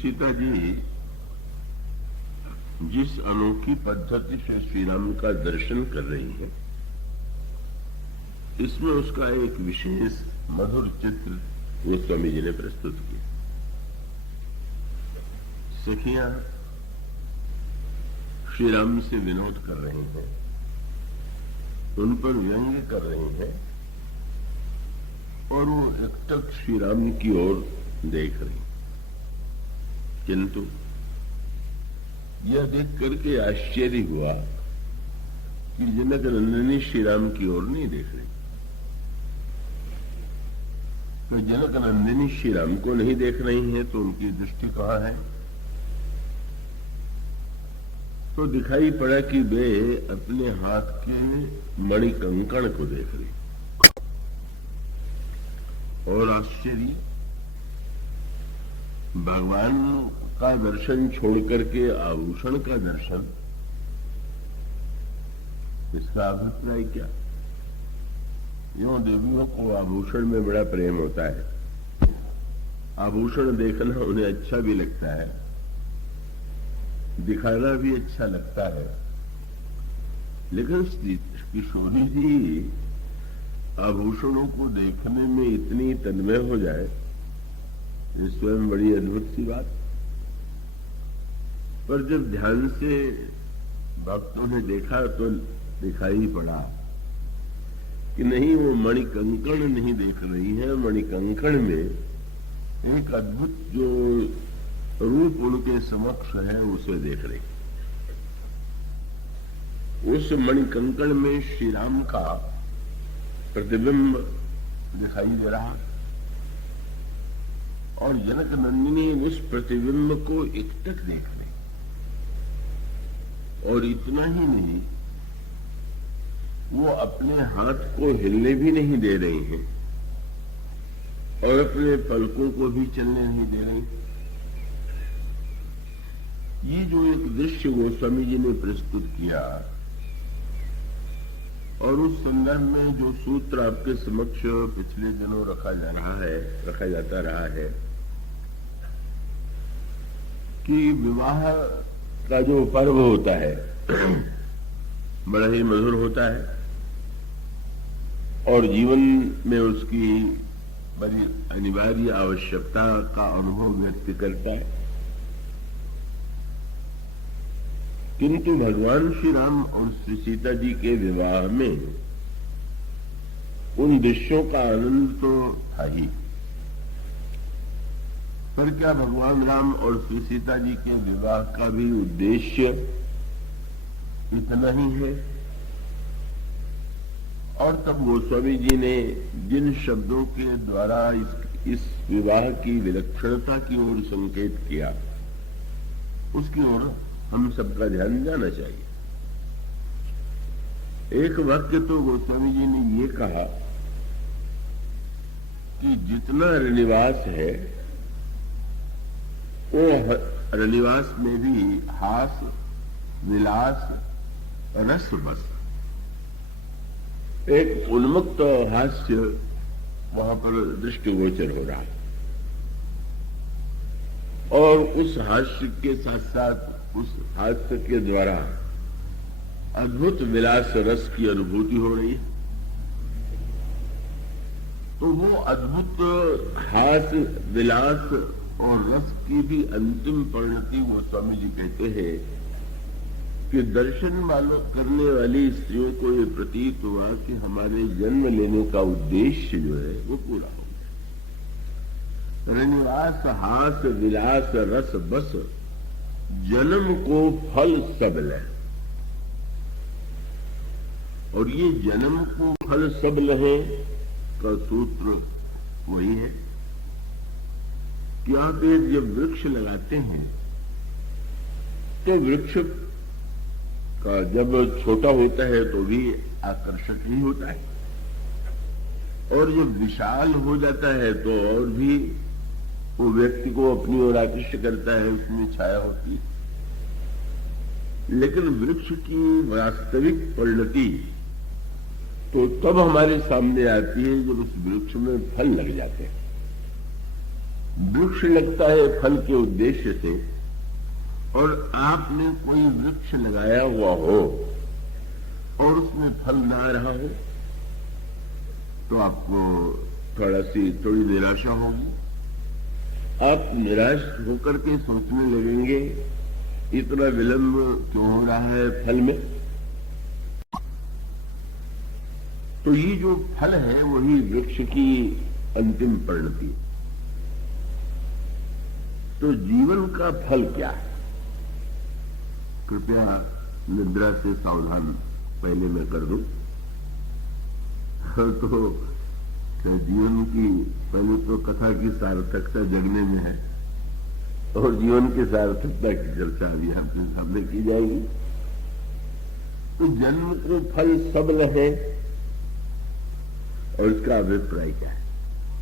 सीता जी जिस अनोखी पद्धति से श्री राम का दर्शन कर रही है, इसमें उसका एक विशेष मधुर चित्र गोस्वामी जी ने प्रस्तुत किया। सखियां श्री राम से विनोद कर रही हैं, उन पर व्यंग्य कर रही हैं और वो एकटक श्री राम की ओर देख रही। किंतु यह देख करके आश्चर्य हुआ कि जनक नंदिनी श्री राम की ओर नहीं देख रही। तो जनक नंदिनी श्री राम को नहीं देख रही है तो उनकी दृष्टि कहां है? तो दिखाई पड़ा कि वे अपने हाथ के मणिकंकण को देख रही। और आश्चर्य, भगवान का दर्शन छोड़ करके आभूषण का दर्शन, इसका अभिप्राय क्या? यूं देवियों को आभूषण में बड़ा प्रेम होता है, आभूषण देखना उन्हें अच्छा भी लगता है, दिखाना भी अच्छा लगता है। लेकिन किशोरी जी आभूषणों को देखने में इतनी तन्मय हो जाए, ये स्वयं बड़ी अद्भुत सी बात। पर जब ध्यान से भक्तों ने देखा तो दिखाई पड़ा कि नहीं, वो मणिकंकण नहीं देख रही है, मणिकंकण में एक अद्भुत जो रूप उनके समक्ष है उसे देख रही। उस मणिकंकण में श्री राम का प्रतिबिंब दिखाई दे रहा और जनक नंदिनी उस प्रतिबिंब को एकटक देख रही। और इतना ही नहीं, वो अपने हाथ को हिलने भी नहीं दे रही हैं और अपने पलकों को भी चलने नहीं दे रही। ये जो एक दृश्य गोस्वामी जी ने प्रस्तुत किया और उस संदर्भ में जो सूत्र आपके समक्ष पिछले दिनों रखा जाता रहा है कि विवाह का जो पर्व होता है बड़ा ही मधुर होता है और जीवन में उसकी बड़ी अनिवार्य आवश्यकता का अनुभव व्यक्त करता है। किंतु भगवान श्री राम और श्री सीता जी के विवाह में उन दृश्यों का आनंद तो था ही, पर क्या भगवान राम और श्री सीता जी के विवाह का भी उद्देश्य इतना ही है? और तब गोस्वामी जी ने जिन शब्दों के द्वारा इस विवाह की विलक्षणता की ओर संकेत किया, उसकी ओर हम सबका ध्यान जाना चाहिए। एक वाक्य तो गोस्वामी जी ने ये कहा कि जितना रनिवास है वो रनिवास में भी हास, विलास, रस बस, एक उन्मुक्त हास्य वहां पर दृष्टिगोचर हो रहा है और उस हास्य के साथ साथ उस हास्य के द्वारा अद्भुत विलास रस की अनुभूति हो रही है। तो वो अद्भुत हास्य, विलास और रस की भी अंतिम परिणति गोस्वामी जी कहते हैं कि दर्शन करने वाली स्त्रियों को ये प्रतीत हुआ कि हमारे जन्म लेने का उद्देश्य जो है वो पूरा हो गया। रनिवास, हास, विलास, रस बस, जन्म को फल सब लय। और ये जन्म को फल सब लहे का सूत्र वही है कि आप जब वृक्ष लगाते हैं तो वृक्ष का जब छोटा होता है तो भी आकर्षक ही होता है और जब विशाल हो जाता है तो और भी वो व्यक्ति को अपनी ओर आकृष्ट करता है, उसमें छाया होती है। लेकिन वृक्ष की वास्तविक परिणति तो तब हमारे सामने आती है जब उस वृक्ष में फल लग जाते हैं। वृक्ष लगता है फल के उद्देश्य से, और आपने कोई वृक्ष लगाया हुआ हो और उसमें फल ना आ रहा हो, तो आपको थोड़ी निराशा होगी। आप निराश होकर के सोचने लगेंगे इतना विलंब क्यों हो रहा है फल में। तो ये जो फल है वही वृक्ष की अंतिम परिणति है। तो जीवन का फल क्या है? कृपया निद्रा से सावधान पहले मैं कर दूं। तो जीवन की पहले तो कथा की सार्थकता जगने में है, और जीवन की सार्थकता की चर्चा अभी आपके सामने की जाएगी। तो जन्म को फल सब लहे, और इसका अभिप्राय क्या है?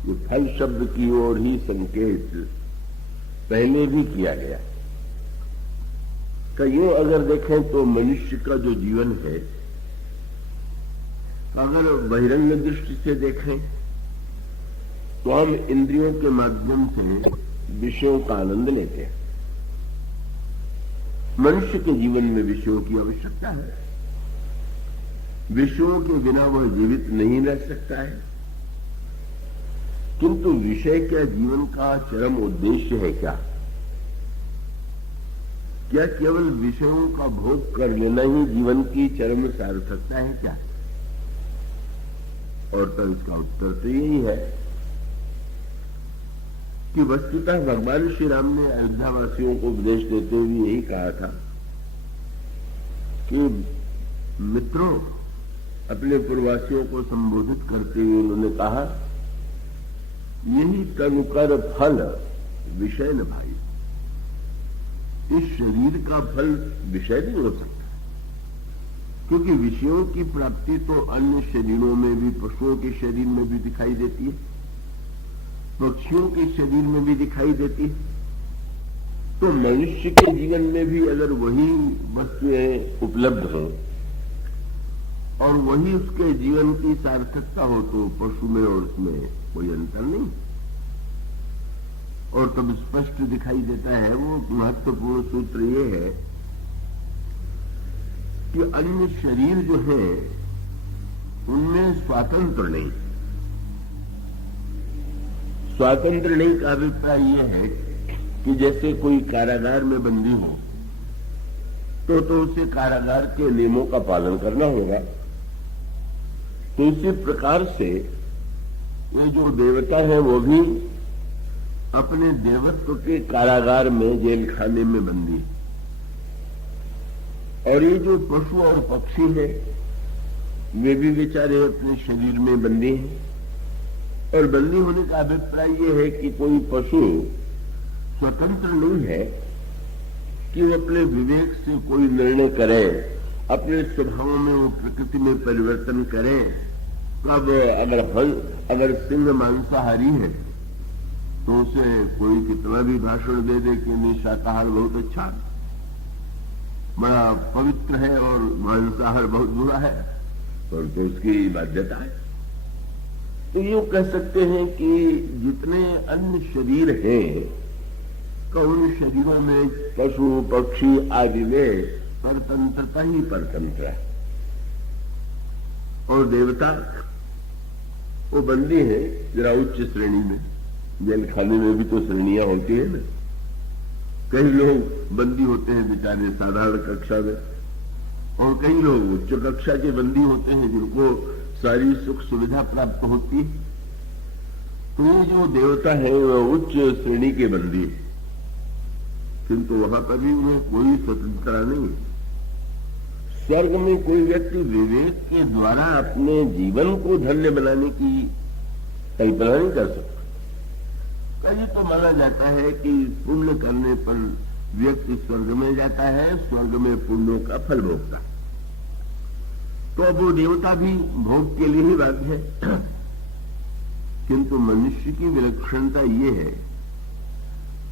ये फल शब्द की ओर ही संकेत पहले भी किया गया। कहीं अगर देखें तो मनुष्य का जो जीवन है, अगर बहिरंग दृष्टि से देखें तो हम इंद्रियों के माध्यम से विषयों का आनंद लेते हैं। मनुष्य के जीवन में विषयों की आवश्यकता है। विषयों के बिना वह जीवित नहीं रह सकता है। किंतु विषय क्या जीवन का चरम उद्देश्य है क्या? क्या केवल विषयों का भोग कर लेना ही जीवन की चरम सार्थकता है क्या? और तब इसका उत्तर तो यही है कि वस्तुतः भगवान श्री राम ने अयोध्या वासियों को उपदेश देते हुए यही कहा था कि मित्रों, अपने पूर्ववासियों को संबोधित करते हुए उन्होंने कहा, यही तनु कर फल विषय न भाई। इस शरीर का फल विषय नहीं हो सकता, क्योंकि विषयों की प्राप्ति तो अन्य शरीरों में भी, पशुओं के शरीर में भी दिखाई देती है, पक्षियों के शरीर में भी दिखाई देती है। तो मनुष्य के जीवन में भी अगर वही वस्तुएं उपलब्ध हो और वही उसके जीवन की सार्थकता हो, तो पशु में और उसमें कोई अंतर नहीं। और तब स्पष्ट दिखाई देता है, वो महत्वपूर्ण सूत्र ये है कि अन्य शरीर जो है उनमें स्वातंत्र नहीं। स्वातंत्र नहीं का अभिप्राय यह है कि जैसे कोई कारागार में बंदी हो तो उसे कारागार के नियमों का पालन करना होगा। तो इसी प्रकार से ये जो देवता है वो भी अपने देवत्व के कारागार में, जेल खाने में बंदी, और ये जो पशु और पक्षी है वे भी बेचारे अपने शरीर में बंदी हैं। और बंदी होने का अभिप्राय ये है कि कोई पशु स्वतंत्र नहीं है कि वो अपने विवेक से कोई निर्णय करे, अपने स्वभाव में वो प्रकृति में परिवर्तन करे। अब अगर सिंह मांसाहारी है तो उसे कोई कितना भी भाषण दे दे कि नहीं, शाकाहार बहुत अच्छा, बड़ा पवित्र है और मांसाहार बहुत बुरा है, और तो उसकी बाध्यता है। तो यूं कह सकते हैं कि जितने अन्य शरीर हैं, तो उन शरीरों में पशु पक्षी आदि में परतंत्रता ही परतंत्र है, और देवता वो बंदी है जरा उच्च श्रेणी में। जेल खाने में भी तो श्रेणियां होती है ना। कई लोग बंदी होते हैं बेचारे साधारण कक्षा में, और कई लोग उच्च कक्षा के बंदी होते हैं जिनको सारी सुख सुविधा प्राप्त होती है। तो ये जो देवता है वह उच्च श्रेणी के बंदी है, किंतु वहां पर भी उन्हें कोई स्वतंत्रता नहीं। स्वर्ग में कोई व्यक्ति विवेक के द्वारा अपने जीवन को धन्य बनाने की कल्पना नहीं कर सकता। कहीं तो माना जाता है कि पुण्य करने पर व्यक्ति स्वर्ग में जाता है, स्वर्ग में पुण्यों का फल भोगता है। तो अब वो देवता भी भोग के लिए ही बाध्य है। किंतु मनुष्य की विलक्षणता ये है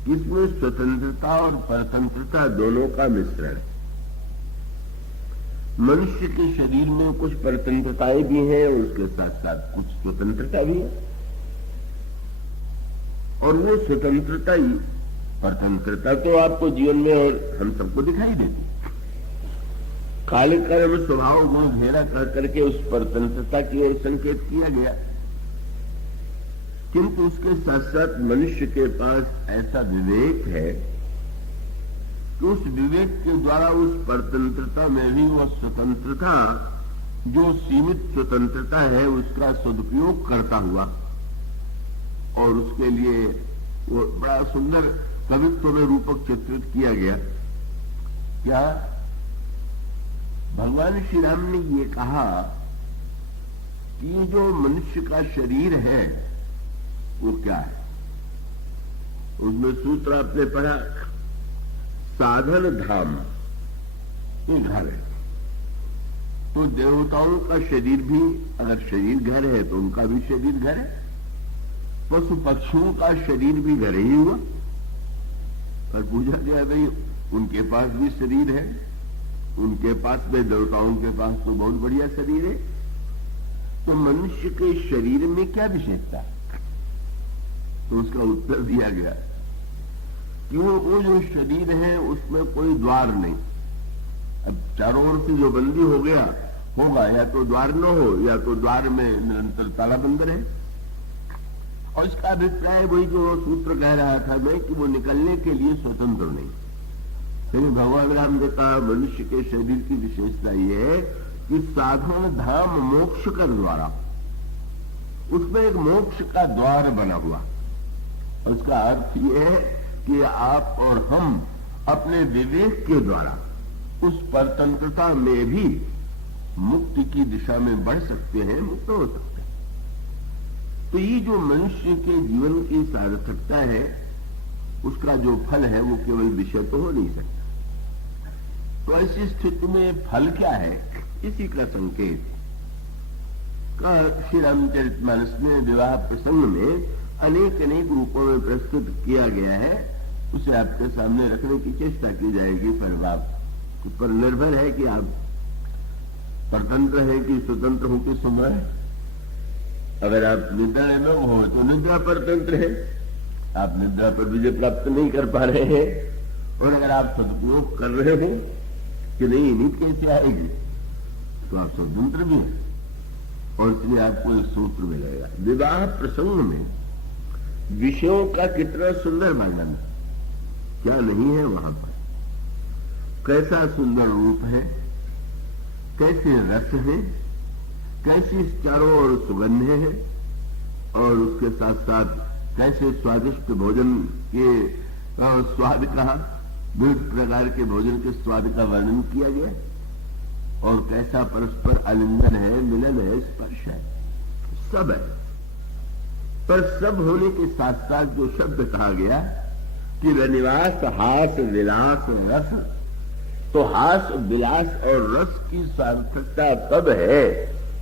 कि इसमें स्वतंत्रता और परतंत्रता दोनों का मिश्रण है। मनुष्य के शरीर में कुछ परतंत्रताएं भी हैं और उसके साथ साथ कुछ स्वतंत्रता भी है। और वो स्वतंत्रता ही, स्वतंत्रता तो आपको जीवन में और हम सबको दिखाई देती, काले कर्म स्वभाव गुण घेरा कर करके उस स्वतंत्रता की ओर संकेत किया गया। किंतु उसके साथ साथ मनुष्य के पास ऐसा विवेक है कि उस विवेक के द्वारा उस स्वतंत्रता में भी वह स्वतंत्रता, जो सीमित स्वतंत्रता है, उसका सदुपयोग करता हुआ, और उसके लिए वो बड़ा सुंदर कवित्व में रूपक चित्रित किया गया। क्या भगवान श्री राम ने ये कहा कि ये जो मनुष्य का शरीर है वो क्या है? उसमें सूत्र आपने पढ़ा, साधन धाम, ये घर है। तो देवताओं का शरीर भी, अगर शरीर घर है तो उनका भी शरीर घर है, पशु पक्षियों का शरीर भी घर ही हुआ। और पूछा गया भाई उनके पास भी शरीर है, उनके पास में, देवताओं के पास तो बहुत बढ़िया शरीर है, तो मनुष्य के शरीर में क्या विशेषता है? तो उसका उत्तर दिया गया कि वो जो शरीर है उसमें कोई द्वार नहीं। अब चारों ओर से जो बंदी हो गया होगा, या तो द्वार न हो या तो द्वार में निरंतर ताला बंद रहे। और इसका अभिप्राय वही जो सूत्र कह रहा था मैं, कि वो निकलने के लिए स्वतंत्र नहीं। लेकिन भगवान राम ने कहा मनुष्य के शरीर की विशेषता ये है कि साधन धाम मोक्ष का द्वारा, उसमें एक मोक्ष का द्वार बना हुआ। उसका अर्थ ये है कि आप और हम अपने विवेक के द्वारा उस परतंत्रता में भी मुक्ति की दिशा में बढ़ सकते हैं, मुक्त हो सकते हैं। तो ये जो मनुष्य के जीवन की सार्थकता है, उसका जो फल है वो केवल विषय तो हो नहीं सकता। तो ऐसी स्थिति में फल क्या है, इसी का संकेत का श्री रामचरितमानस में विवाह प्रसंग में अनेक अनेक रूपों में प्रस्तुत किया गया है। उसे आपके सामने रखने की चेष्टा की जाएगी। पर आप पर निर्भर है कि आप परतंत्र हैं कि स्वतंत्र हो कि सुन रहे हैं। अगर आप निद्रा में हो तो निद्रा परतंत्र है, आप निद्रा पर विजय प्राप्त नहीं कर पा रहे हैं। और अगर आप सदुपयोग कर रहे हो कि नहीं नींद कैसे आएगी, तो आप स्वतंत्र भी हैं। और इसलिए आपको एक सूत्र मिलेगा। विवाह प्रसंग में विषयों का कितना सुंदर वर्णन, क्या नहीं है वहां पर, कैसा सुंदर रूप है, कैसे रस है, कैसी चारों ओर सुगंध है, और उसके साथ साथ कैसे स्वादिष्ट भोजन के स्वाद का, विविध प्रकार के भोजन के स्वाद का वर्णन किया गया, और कैसा परस्पर आलिंगन है, मिलन है, स्पर्श है, सब है। पर सब होने के साथ साथ जो शब्द कहा गया कि रनिवास हास विलास रस, तो हास विलास और रस की सार्थकता तब है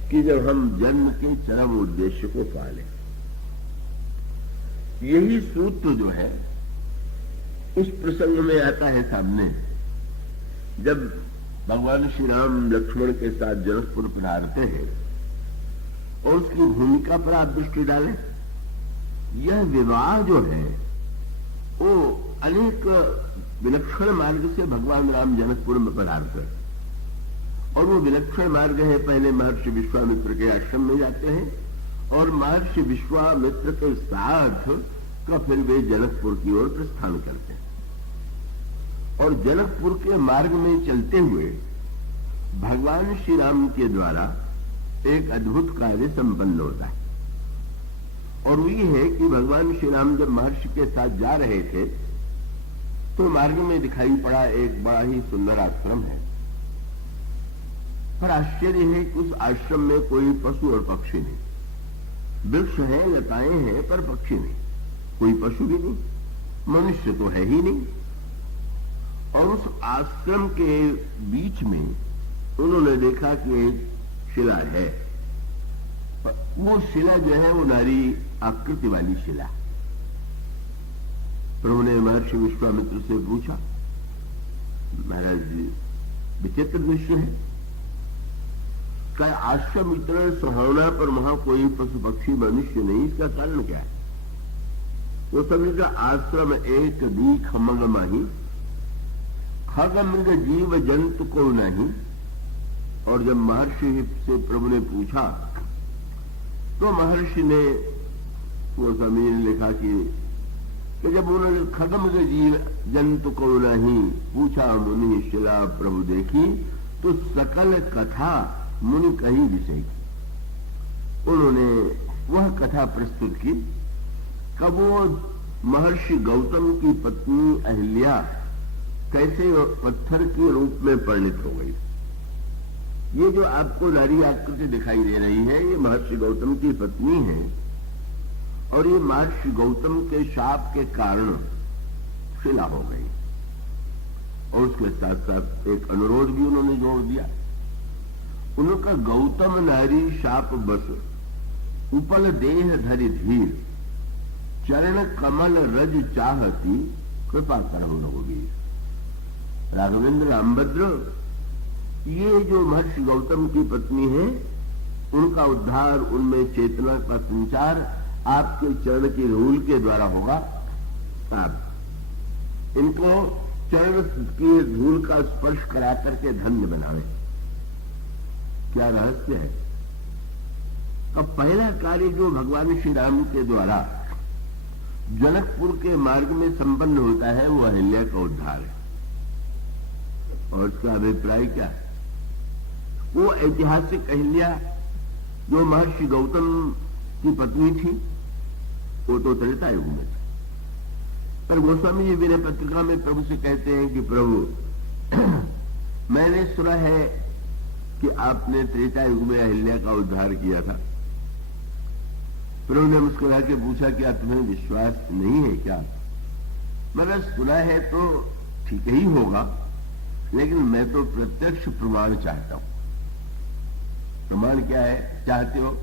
कि जब हम जन्म के चरम उद्देश्य को पा लें। यही सूत्र जो है उस प्रसंग में आता है सामने, जब भगवान श्री राम लक्ष्मण के साथ जनकपुर पधारते हैं और उसकी भूमिका पर आप दृष्टि डालें। यह विवाह जो है वो अनेक विलक्षण मार्ग से भगवान राम जनकपुर में पधारते हैं, और वो विलक्षण मार्ग है, पहले महर्षि विश्वामित्र के आश्रम में जाते हैं, और महर्षि विश्वामित्र के साथ का फिर वे जनकपुर की ओर प्रस्थान करते हैं। और जनकपुर के मार्ग में चलते हुए भगवान श्री राम के द्वारा एक अद्भुत कार्य संपन्न होता है। और वो ये है कि भगवान श्री राम जब महर्षि के साथ जा रहे थे तो मार्ग में दिखाई पड़ा एक बड़ा ही सुंदर आश्रम है। पर आश्चर्य है कि उस आश्रम में कोई पशु और पक्षी नहीं, वृक्ष है, लताएं हैं, पर पक्षी नहीं, कोई पशु भी नहीं, मनुष्य तो है ही नहीं। और उस आश्रम के बीच में उन्होंने देखा कि एक शिला है। वो शिला जो है वो नारी आकृति वाली शिला। प्रभु ने महर्षि विश्वामित्र से पूछा, महाराज जी विचित्र दृश्य है, क्या आश्रम इतना सुहावना पर वहां कोई पशु पक्षी मनुष्य नहीं, इसका कारण क्या है? वो सभी का आश्रम एक दी खमग माही, खगमग जीव जंतु को नहीं। और जब महर्षि से प्रभु ने पूछा तो महर्षि ने वो समीर ने लिखा कि जब उन्होंने खगमग जीव जंतु को नहीं पूछा, मुनि शिला प्रभु देखी, तो सकल कथा मुनि कही विषय की। उन्होंने वह कथा प्रस्तुत की। कब वो महर्षि गौतम की पत्नी अहिल्या कैसे पत्थर के रूप में परिणित हो गई। ये जो आपको नारी आकृति दिखाई दे रही है, ये महर्षि गौतम की पत्नी है। और ये महर्षि गौतम के शाप के कारण शिला हो गई। और उसके साथ साथ एक अनुरोध भी उन्होंने जोड़ दिया। उनका गौतम नारी शाप बस उपल देह धरि धीर, चरण कमल रज चाहती कृपा करहु रघुवीर। राघवेंद्र रामभद्र, ये जो महर्षि गौतम की पत्नी है, उनका उद्धार, उनमें चेतना का संचार आपके चरण की धूल के द्वारा होगा। आप इनको चरण की धूल का स्पर्श करा करके धन्य बनावे। क्या रहस्य है। अब पहला कार्य जो भगवान श्री राम के द्वारा जनकपुर के मार्ग में संपन्न होता है, वो अहिल्या का उद्धार है। और इसका अभिप्राय क्या है। वो ऐतिहासिक अहिल्या जो महर्षि गौतम की पत्नी थी, वो तो त्रेता युग में थी। पर गोस्वामी जी विनय पत्रिका में प्रभु से कहते हैं कि प्रभु मैंने सुना है कि आपने त्रेता युग में अहिल्या का उद्धार किया था। प्रभु ने मुस्कुरा के पूछा कि आप तुम्हें विश्वास नहीं है क्या। मैंने सुना है तो ठीक ही होगा, लेकिन मैं तो प्रत्यक्ष प्रमाण चाहता हूं। प्रमाण क्या है चाहते हो।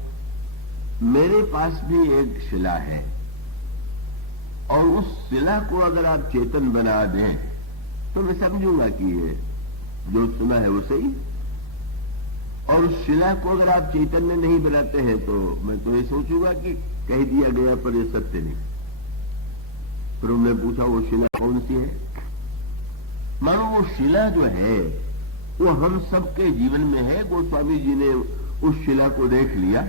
मेरे पास भी एक शिला है, और उस शिला को अगर आप चेतन बना दें तो मैं समझूंगा कि ये जो सुना है वो सही। और उस शिला को अगर आप चैतन्य नहीं बनाते हैं तो मैं तो ये सोचूंगा कि कह दिया गया पर ये सत्य नहीं। फिर उन्होंने पूछा वो शिला कौन सी है। मानो वो शिला जो है वो हम सबके जीवन में है। गोस्वामी जी ने उस शिला को देख लिया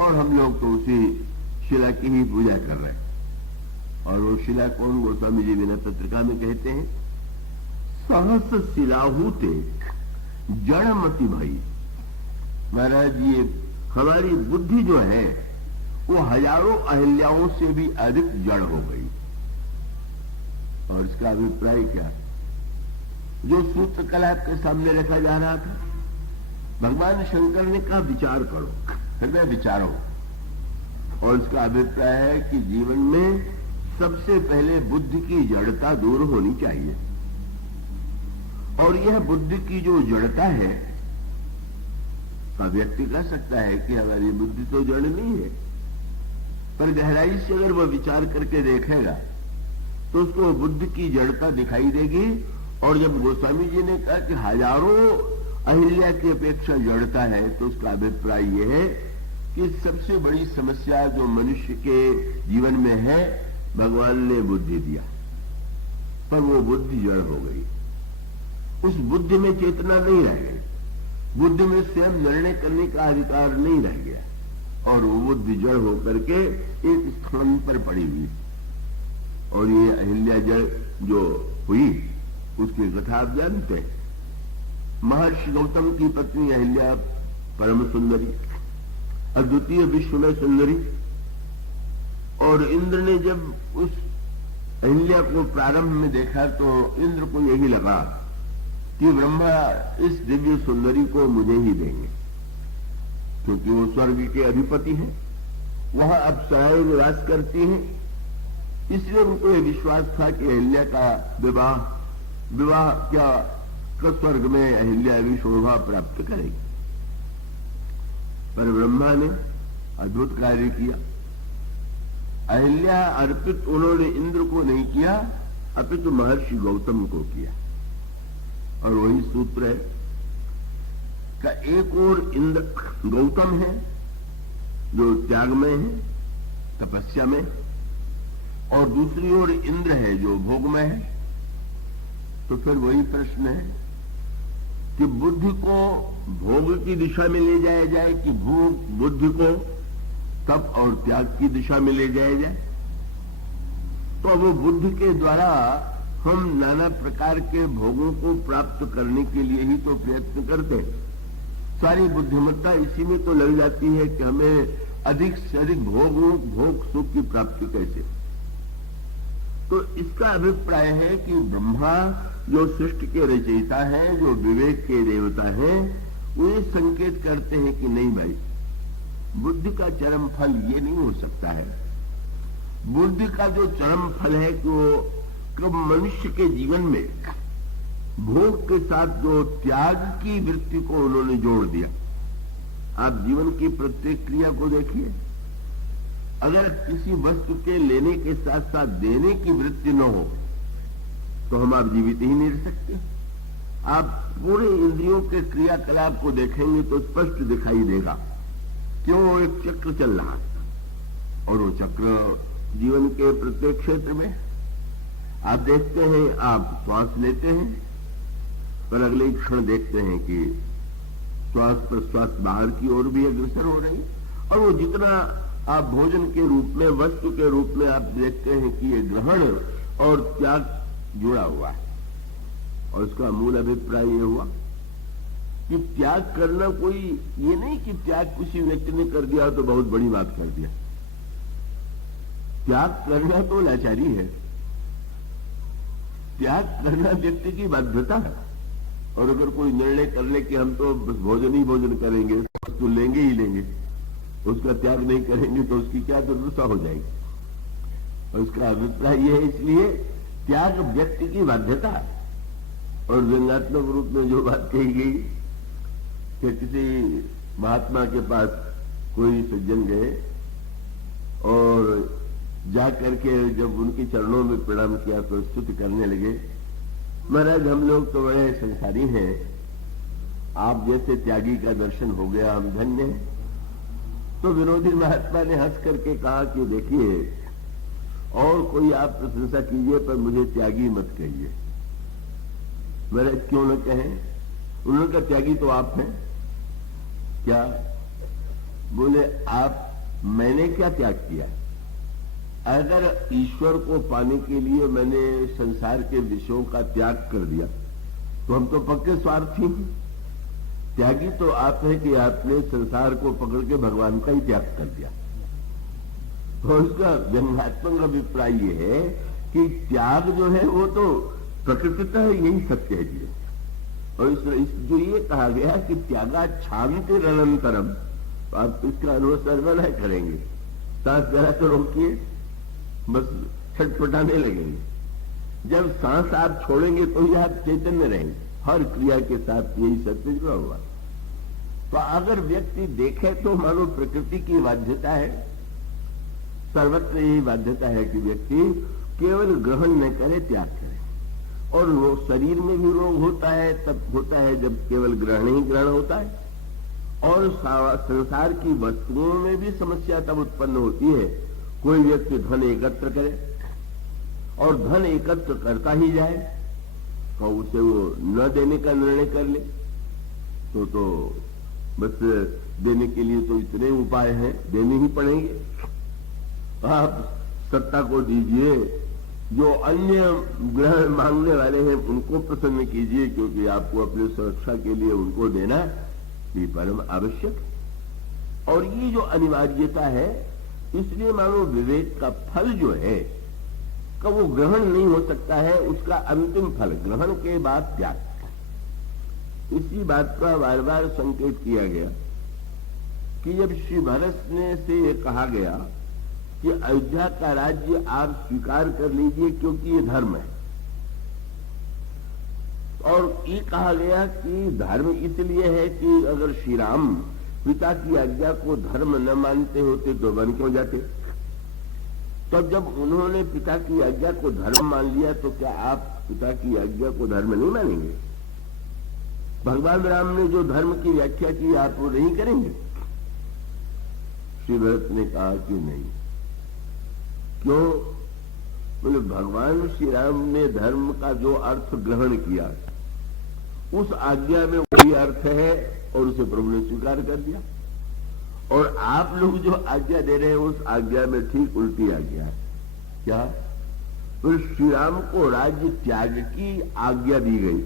और हम लोग तो उसी शिला की ही पूजा कर रहे हैं। और वो शिला कौन। गोस्वामी जी विनय पत्रिका में कहते हैं, सहस शिलाहूते जड़मति भई। महाराज ये हमारी बुद्धि जो है वो हजारों अहिल्याओं से भी अधिक जड़ हो गई। और इसका अभिप्राय क्या। जो सूत्र कल आपके सामने रखा जा रहा था, भगवान शंकर ने कहा विचार करो, हृदय विचारो। और इसका अभिप्राय है कि जीवन में सबसे पहले बुद्धि की जड़ता दूर होनी चाहिए। और यह बुद्धि की जो जड़ता है, व्यक्ति कह सकता है कि हमारी बुद्धि तो जड़ नहीं है, पर गहराई से अगर वह विचार करके देखेगा तो उसको बुद्धि की जड़ता दिखाई देगी। और जब गोस्वामी जी ने कहा कि हजारों अहिल्या की अपेक्षा जड़ता है, तो उसका अभिप्राय यह है कि सबसे बड़ी समस्या जो मनुष्य के जीवन में है, भगवान ने बुद्धि दिया, पर वो बुद्धि जड़ हो गई। उस बुद्धि में चेतना नहीं रह गई, बुद्धि में स्वयं निर्णय करने का अधिकार नहीं रह गया, और वो बुद्धि जड़ होकर के एक स्थान पर पड़ी हुई। और ये अहिल्या जड़ जो हुई उसकी कथा आप जानते हैं। महर्षि गौतम की पत्नी अहिल्या परम सुंदरी, अद्वितीय विश्व में सुंदरी। और इंद्र ने जब उस अहिल्या को प्रारंभ में देखा तो इंद्र को यही लगा कि ब्रह्मा इस दिव्य सुंदरी को मुझे ही देंगे, क्योंकि वो स्वर्ग के अधिपति हैं, वहां अप्सराएं निवास करती हैं। इसलिए उनको यह विश्वास था कि अहिल्या का विवाह क्या स्वर्ग में अहिल्या भी शोभा प्राप्त करेगी। पर ब्रह्मा ने अद्भुत कार्य किया। अहिल्या अर्पित उन्होंने इंद्र को नहीं किया, अपितु महर्षि गौतम को किया। और वही सूत्र है का एक और इंद्र गौतम है जो त्याग में है, तपस्या में, और दूसरी ओर इंद्र है जो भोग में है। तो फिर वही प्रश्न है कि बुद्धि को भोग की दिशा में ले जाया जाए कि बुद्धि को तप और त्याग की दिशा में ले जाया जाए। तो वो बुद्धि के द्वारा हम नाना प्रकार के भोगों को प्राप्त करने के लिए ही तो प्रयत्न करते हैं। सारी बुद्धिमत्ता इसी में तो लग जाती है कि हमें अधिक से अधिक भोग सुख की प्राप्ति कैसे। तो इसका अभिप्राय है कि ब्रह्मा जो सृष्टि के रचयिता है, जो विवेक के देवता है, वे संकेत करते हैं कि नहीं भाई, बुद्धि का चरम फल ये नहीं हो सकता है। बुद्धि का जो चरम फल है कि वो मनुष्य के जीवन में भोग के साथ जो त्याग की वृत्ति को उन्होंने जोड़ दिया। आप जीवन की प्रत्येक क्रिया को देखिए, अगर किसी वस्तु के लेने के साथ साथ देने की वृत्ति न हो तो हम आप जीवित ही नहीं रह सकते। आप पूरे इंद्रियों के क्रियाकलाप को देखेंगे तो स्पष्ट दिखाई देगा क्यों एक चक्र चल रहा है। और वो चक्र जीवन के प्रत्येक क्षेत्र में आप देखते हैं, आप श्वास लेते हैं पर अगले ही क्षण देखते हैं कि श्वास प्रश्वास बाहर की ओर भी अग्रसर हो रही है। और वो जितना आप भोजन के रूप में, वस्तु के रूप में आप देखते हैं कि ये ग्रहण और त्याग जुड़ा हुआ है। और उसका मूल अभिप्राय ये हुआ कि त्याग करना कोई ये नहीं कि त्याग किसी व्यक्ति ने कर दिया तो बहुत बड़ी बात कर दिया। त्याग करना तो लाचारी है, त्याग करना व्यक्ति की बाध्यता है। और अगर कोई निर्णय कर ले कि हम तो भोजन ही भोजन करेंगे, वस्तु लेंगे ही लेंगे, उसका त्याग नहीं करेंगे तो उसकी क्या दुर्दशा हो जाएगी। और उसका अभिप्राय यह है, इसलिए त्याग व्यक्ति की बाध्यता है। और व्यंग्यात्मक रूप में जो बात कही गई कि किसी महात्मा के पास कोई सज्जन गए और जाकर के जब उनके चरणों में प्रणाम किया तो स्तुति करने लगे, महाराज हम लोग तो बड़े संसारी हैं, आप जैसे त्यागी का दर्शन हो गया, हम धन्य हैं। तो विरोधी महात्मा ने हंस करके कहा कि देखिए, और कोई आप प्रशंसा कीजिए पर मुझे त्यागी मत कहिए। महाराज क्यों न कहें? उन्होंने कहा त्यागी तो आप हैं। क्या? बोले आप, मैंने क्या त्याग किया? अगर ईश्वर को पाने के लिए मैंने संसार के विषयों का त्याग कर दिया तो हम तो पक्के स्वार्थी हैं। त्यागी तो आप है कि आपने संसार को पकड़ के भगवान का ही त्याग कर दिया। तो उसका व्यंग्यात्मक अभिप्राय ये है कि त्याग जो है वो तो प्रकृतितः यही सत्य है जी। और जो ये कहा गया कि त्यागा शांति रणंतरम, तो आप इसका अनुसरण नहीं करेंगे, सांस जरा तो रोकिए, बस छटपटाने लगेंगे। जब सांस आप छोड़ेंगे तो ही आप चैतन्य रहेंगे। हर क्रिया के साथ यही सत्य जुड़ा हुआ। तो अगर व्यक्ति देखे तो मानो प्रकृति की बाध्यता है, सर्वत्र यही बाध्यता है कि व्यक्ति केवल ग्रहण न करे, त्याग करे। और वो शरीर में भी रोग होता है, तब होता है जब केवल ग्रहण ही ग्रहण होता है। और संसार की वस्तुओं में भी समस्या तब उत्पन्न होती है, कोई व्यक्ति धन एकत्र करे और धन एकत्र करता ही जाए तो उसे वो न देने का निर्णय कर ले तो बस देने के लिए तो इतने उपाय हैं, देने ही पड़ेंगे। आप सत्ता को दीजिए, जो अन्य ग्रह मांगने वाले हैं उनको प्रसन्न कीजिए, क्योंकि आपको अपनी सुरक्षा के लिए उनको देना ये परम आवश्यक। और ये जो अनिवार्यता है, इसलिए मानो विवेक का फल जो है का वो ग्रहण नहीं हो सकता है, उसका अंतिम फल ग्रहण के बाद त्याग। इसी बात का बार बार संकेत किया गया कि जब श्री भरत ने से ये कहा गया कि अयोध्या का राज्य आप स्वीकार कर लीजिए क्योंकि ये धर्म है, और ये कहा गया कि धर्म इसलिए है कि अगर श्री राम पिता की आज्ञा को धर्म न मानते होते तो बन क्यों जाते। तब जब उन्होंने पिता की आज्ञा को धर्म मान लिया तो क्या आप पिता की आज्ञा को धर्म नहीं मानेंगे? भगवान राम ने जो धर्म की व्याख्या की आप वो नहीं करेंगे? श्री भरत ने कहा कि नहीं। क्यों? बोले भगवान श्री राम ने धर्म का जो अर्थ ग्रहण किया उस आज्ञा में वही अर्थ है और उसे प्रभु ने स्वीकार कर दिया, और आप लोग जो आज्ञा दे रहे हैं उस आज्ञा में ठीक उल्टी आज्ञा है। क्या? तो श्री राम को राज्य त्याग की आज्ञा दी गई,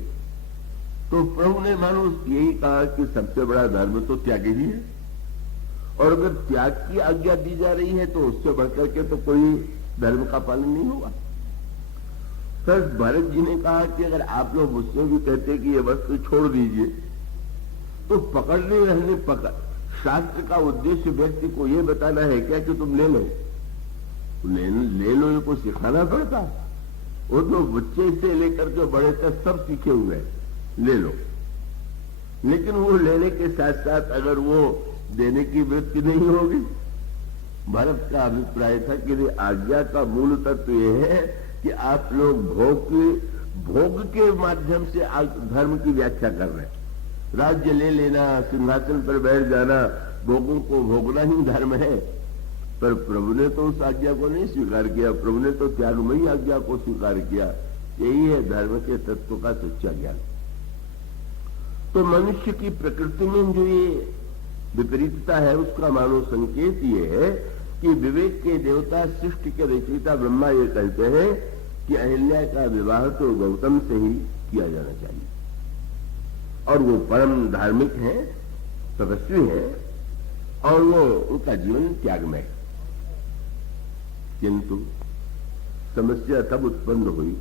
तो प्रभु ने मानो यही कहा कि सबसे बड़ा धर्म तो त्याग ही है, और अगर त्याग की आज्ञा दी जा रही है तो उससे बढ़कर के तो कोई धर्म का पालन नहीं होगा। सर भरत जी ने कहा कि अगर आप लोग मुझसे भी कहते कि ये वस्तु छोड़ दीजिए तो पकड़ने रहने पकड़, शास्त्र का उद्देश्य व्यक्ति को यह बताना है क्या कि तुम ले लो, ले लो, ये को सिखाना पड़ता। वो तो बच्चे से लेकर के बड़े तक सब सीखे हुए हैं, ले लो। लेकिन वो लेने के साथ साथ अगर वो देने की वृत्ति नहीं होगी, भारत का अभिप्राय था कि आज्ञा का मूल तत्व यह है कि आप लोग भोग के माध्यम से धर्म की व्याख्या कर रहे हैं। राज्य ले लेना, सिंहासन पर बैठ जाना, भोगों को भोगना ही धर्म है, पर प्रभु ने तो उस आज्ञा को नहीं स्वीकार किया। प्रभु ने तो त्यागमयी आज्ञा को स्वीकार किया। यही है धर्म के तत्व का सच्चा ज्ञान। तो मनुष्य की प्रकृति में जो ये विपरीतता है उसका मानो संकेत ये है कि विवेक के देवता सृष्टि के रचयिता ब्रह्मा ये कहते हैं कि अहिल्या का विवाह तो गौतम से ही किया जाना चाहिए, और वो परम धार्मिक है, तपस्वी है, और वो उनका जीवन त्यागमय है। किंतु समस्या तब उत्पन्न हुई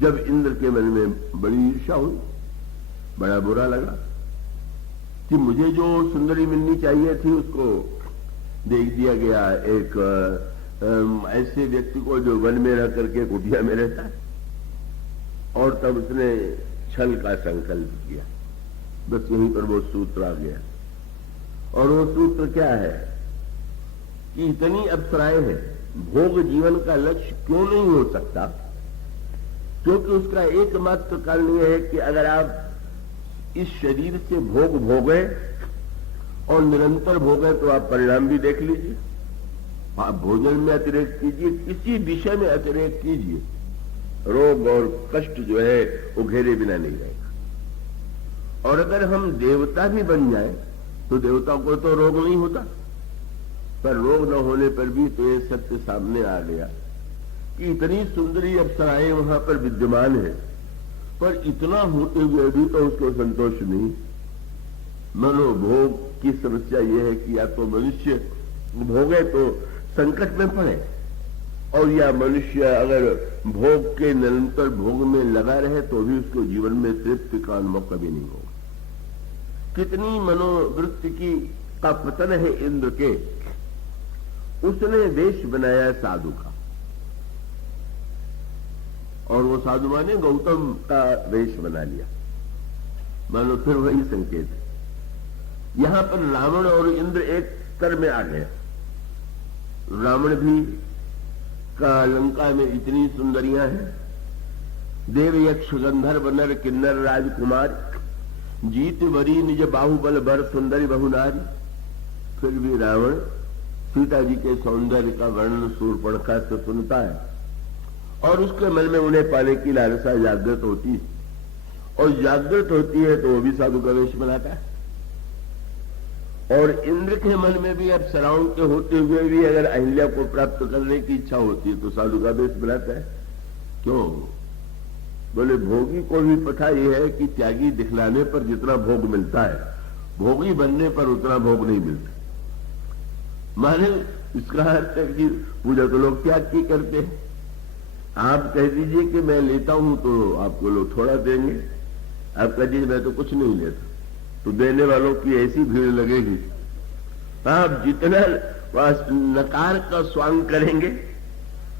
जब इंद्र के मन में बड़ी ईर्ष्या हुई, बड़ा बुरा लगा कि मुझे जो सुंदरी मिलनी चाहिए थी उसको देख दिया गया एक ऐसे व्यक्ति को जो वन में रह करके कुटिया में रहता है, और तब उसने छल का संकल्प किया। बस यहीं पर वो सूत्र आ गया, और वो सूत्र क्या है कि इतनी अप्सराएं हैं, भोग जीवन का लक्ष्य क्यों नहीं हो सकता? क्योंकि उसका एकमात्र कारण यह है कि अगर आप इस शरीर से भोग भोगे और निरंतर भोगे तो आप परिणाम भी देख लीजिए। आप भोजन में अतिरेक कीजिए, किसी विषय में अतिरेक कीजिए, रोग और कष्ट जो है वो घेरे बिना नहीं रहेगा। और अगर हम देवता भी बन जाए तो देवताओं को तो रोग नहीं होता, पर रोग न होने पर भी तो ये सत्य सामने आ गया कि इतनी सुंदरी अप्सराएं वहां पर विद्यमान है, पर इतना होते हुए भी तो उसको संतोष नहीं। मनोभोग की समस्या यह है कि या तो मनुष्य भोगे तो संकट में पड़े, और या मनुष्य अगर भोग के निरंतर भोग में लगा रहे तो भी उसको जीवन में तृप्ति का अनुभव कभी नहीं होगा। कितनी मनोवृत्ति का पतन है इंद्र के। उसने वेश बनाया साधु का, और वो साधु माने गौतम का वेश बना लिया। मानो फिर वही संकेत है। यहां पर रावण और इंद्र एक स्तर में आ गए। रावण भी का लंका में इतनी सुंदरियां हैं, देव यक्ष गंधर्व नर किन्नर राजकुमार, जीत वरी निज बाहुबल भर सुंदरी बहुनारी। फिर भी रावण सीता जी के सौंदर्य का वर्णन शूर्पणखा से सुनता है, और उसके मन में उन्हें पाने की लालसा जागृत होती है, और जागृत होती है तो वो भी साधु का वेश बनाता है। और इंद्र के मन में भी अप्सराओं के होते हुए भी अगर अहिल्या को प्राप्त करने की इच्छा होती है तो साधु का वेश बनाता है। क्यों? बोले भोगी को भी पता यह है कि त्यागी दिखलाने पर जितना भोग मिलता है, भोगी बनने पर उतना भोग नहीं मिलता। माने इसका अर्थ है कि पूजा तो लोग त्याग की करते हैं। आप कह दीजिए कि मैं लेता हूं तो आपको लोग थोड़ा देंगे, आप कह दीजिए मैं तो कुछ नहीं लेता तो देने वालों की ऐसी भीड़ लगेगी। आप जितना नकार का स्वांग करेंगे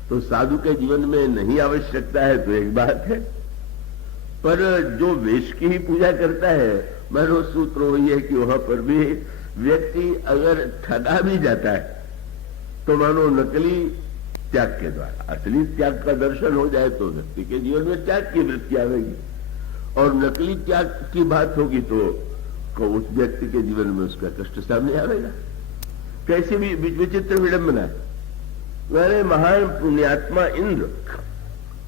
तो साधु के जीवन में नहीं आवश्यकता है तो एक बात है, पर जो वेश की ही पूजा करता है, मानो सूत्र वही है कि वहां पर भी व्यक्ति अगर ठगा भी जाता है तो मानो नकली त्याग के द्वारा असली त्याग का दर्शन हो जाए तो व्यक्ति के जीवन में त्याग की वृत्ति आएगी, और नकली त्याग की बात होगी तो उस व्यक्ति के जीवन में उसका कष्ट सामने आएगा। कैसे भी विचित्र विडंबना है। मैंने महान पुण्यात्मा इंद्र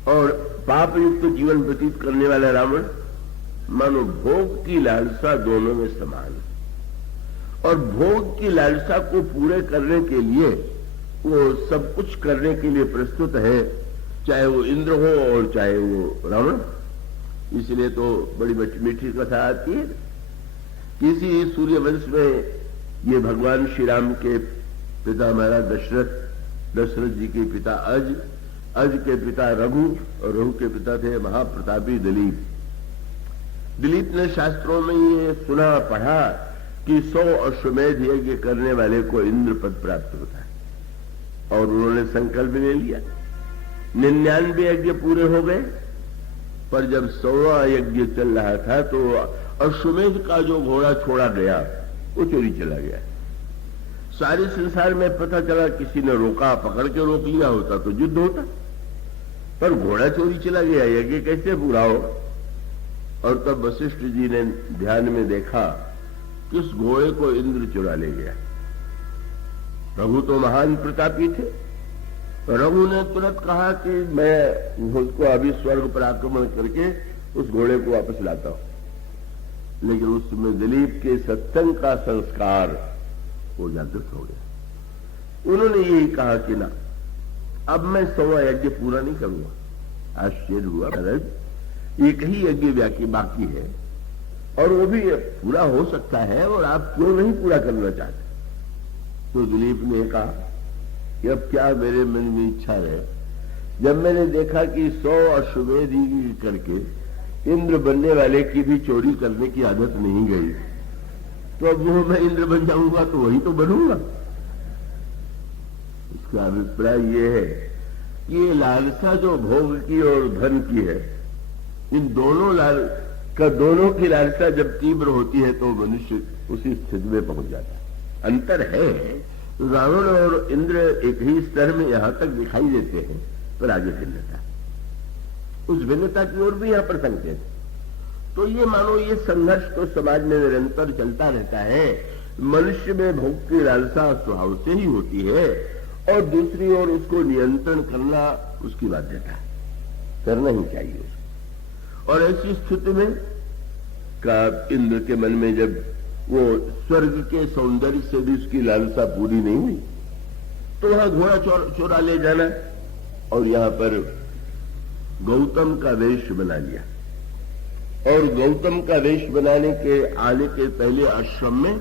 और पाप युक्त जीवन व्यतीत करने वाला रावण मानो भोग की लालसा दोनों में समान, और भोग की लालसा को पूरे करने के लिए वो सब कुछ करने के लिए प्रस्तुत है, चाहे वो इंद्र हो और चाहे वो रावण। इसलिए तो बड़ी मीठी कथा आती है। किसी सूर्यवंश में ये भगवान श्री राम के पिता महाराज दशरथ जी के पिता अज के पिता रघु, और रघु के पिता थे महाप्रतापी दिलीप। दिलीप ने शास्त्रों में ये सुना पढ़ा कि 100 अश्वमेध यज्ञ करने वाले को इंद्र पद प्राप्त होता है, और उन्होंने संकल्प ले लिया। 99 यज्ञ पूरे हो गए, पर जब 100वां यज्ञ चल रहा था तो अश्वमेध का जो घोड़ा छोड़ा गया वो चोरी चला गया। सारे संसार में पता चला, किसी ने रोका, पकड़ के रोक लिया होता तो युद्ध होता, पर घोड़ा चोरी चला गया, यज्ञ कैसे पूरा हो। और तब वशिष्ठ जी ने ध्यान में देखा कि उस घोड़े को इंद्र चुरा ले गया। रघु तो महान प्रतापी थे, रघु ने तुरंत कहा कि मैं उसको अभी स्वर्ग पर आक्रमण करके उस घोड़े को वापस लाता हूं। लेकिन उसमें दिलीप के सत्संग का संस्कार वो जागृत हो गया। उन्होंने यही कहा कि ना, अब मैं 100वां यज्ञ पूरा नहीं करूंगा। आश्चर्य हुआ, महाराज एक ही यज्ञ बाकी है और वो भी पूरा हो सकता है, और आप क्यों नहीं पूरा करना चाहते। तो दिलीप ने कहा कि अब क्या मेरे मन में इच्छा है, जब मैंने देखा कि 100 अश्वमेध करके इंद्र बनने वाले की भी चोरी करने की आदत नहीं गई, तो अब वो मैं इंद्र बन जाऊंगा तो वही तो बनूंगा। इसका अभिप्राय ये है कि ये लालसा जो भोग की और धन की है, इन दोनों की लालसा जब तीव्र होती है तो मनुष्य उसी स्थिति में पहुंच जाता है। अंतर है, रावण और इंद्र एक ही स्तर में यहां तक दिखाई देते हैं, पर आगे भिन्नता, उस भिन्नता की ओर भी यहां पर संकेत। तो ये मानो ये संघर्ष तो समाज में निरंतर चलता रहता है। मनुष्य में भोग की लालसा स्वभाव से ही होती है, और दूसरी ओर उसको नियंत्रण करना उसकी बाध्यता है, करना ही चाहिए उसको। और ऐसी स्थिति में का इंद्र के मन में जब वो स्वर्ग के सौंदर्य से भी उसकी लालसा पूरी नहीं हुई, तो वहां घोड़ा चोरा ले जाना और यहां पर गौतम का वेश बना लिया। और गौतम का वेश बनाने के आने के पहले आश्रम में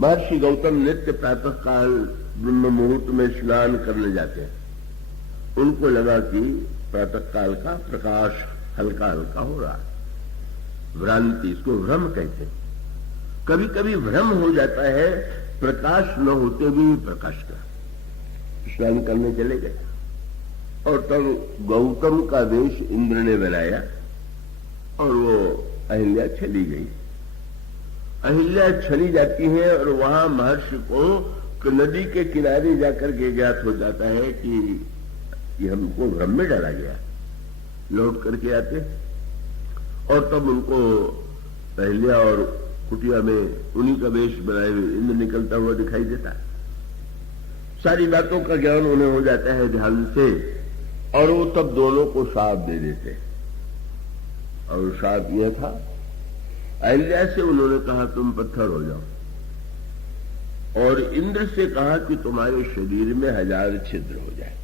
महर्षि गौतम नित्य प्रातः काल ब्रह्म मुहूर्त में स्नान करने जाते हैं। उनको लगा कि प्रातः काल का प्रकाश हल्का हल्का हो रहा है, भ्रांति, इसको भ्रम कहते हैं। कभी कभी भ्रम हो जाता है, प्रकाश न होते भी प्रकाश का। स्नान करने चले गए और तब गौतम का वेश इंद्र ने बनाया और वो अहिल्या चली गई। अहिल्या चली जाती है और वहां महर्षि को नदी के किनारे जाकर के ज्ञात हो जाता है कि ये हमको भ्रम में डाला गया। लौट करके आते और तब उनको अहिल्या और कुटिया में उन्हीं का वेश बनाए हुए इंद्र निकलता हुआ दिखाई देता है। सारी बातों का ज्ञान उन्हें हो जाता है ध्यान से, और वो तब दोनों को शाप दे देते। और शाप यह था, अहिल्या से उन्होंने कहा तुम पत्थर हो जाओ, और इंद्र से कहा कि तुम्हारे शरीर में 1000 छिद्र हो जाए।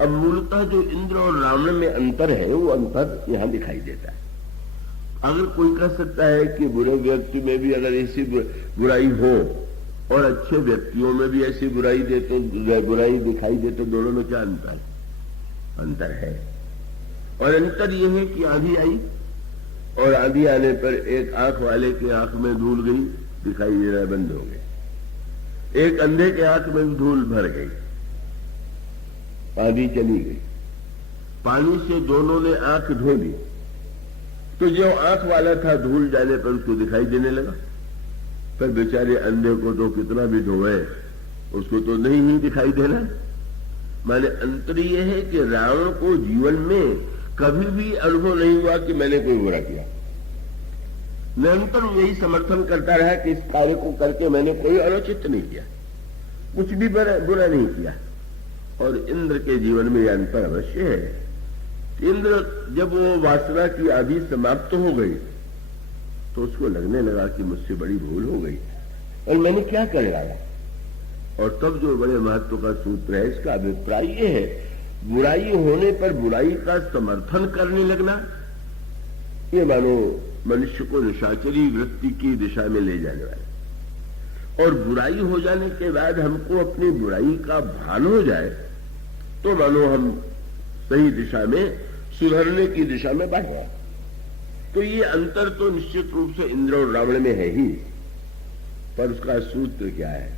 अब मूलतः जो इंद्र और रावण में अंतर है, वो अंतर यहां दिखाई देता है। अगर कोई कह सकता है कि बुरे व्यक्ति में भी अगर ऐसी बुराई हो और अच्छे व्यक्तियों में भी ऐसी बुराई दिखाई दे, तो दोनों में क्या अंतर है? अंतर है। और अंतर यह है कि आंधी आई और आंधी आने पर एक आंख वाले के आंख में धूल गई, दिखाई देना बंद हो गया। एक अंधे के आंख में धूल भर गई, आंधी चली गई। पानी से दोनों ने आंख धो ली, तो जो आंख वाला था धूल जाने पर उसको दिखाई देने लगा। पर बेचारे अंधे को तो कितना भी धोए उसको तो नहीं ही दिखाई देना। माने अंतर यह है कि रावण को जीवन में कभी भी अनुभव नहीं हुआ कि मैंने कोई बुरा किया। निरंतर यही समर्थन करता रहा कि इस कार्य को करके मैंने कोई अनुचित नहीं किया। कुछ भी बुरा नहीं किया। और इंद्र के जीवन में यह अंतर अवश्य है। इंद्र जब वो वासना की आदि समाप्त हो गई तो उसको लगने लगा कि मुझसे बड़ी भूल हो गई और मैंने क्या कर डाला। और तब जो बड़े महत्व का सूत्र है, इसका अभिप्राय ये है, बुराई होने पर बुराई का समर्थन करने लगना, ये मानो मनुष्य को निशाचरी वृत्ति की दिशा में ले जाने वाला। और बुराई हो जाने के बाद हमको अपनी बुराई का भान हो जाए तो मानो हम सही दिशा में, सुधरने की दिशा में बढ़ रहे। तो ये अंतर तो निश्चित रूप से इंद्र और रावण में है ही, पर उसका सूत्र क्या है?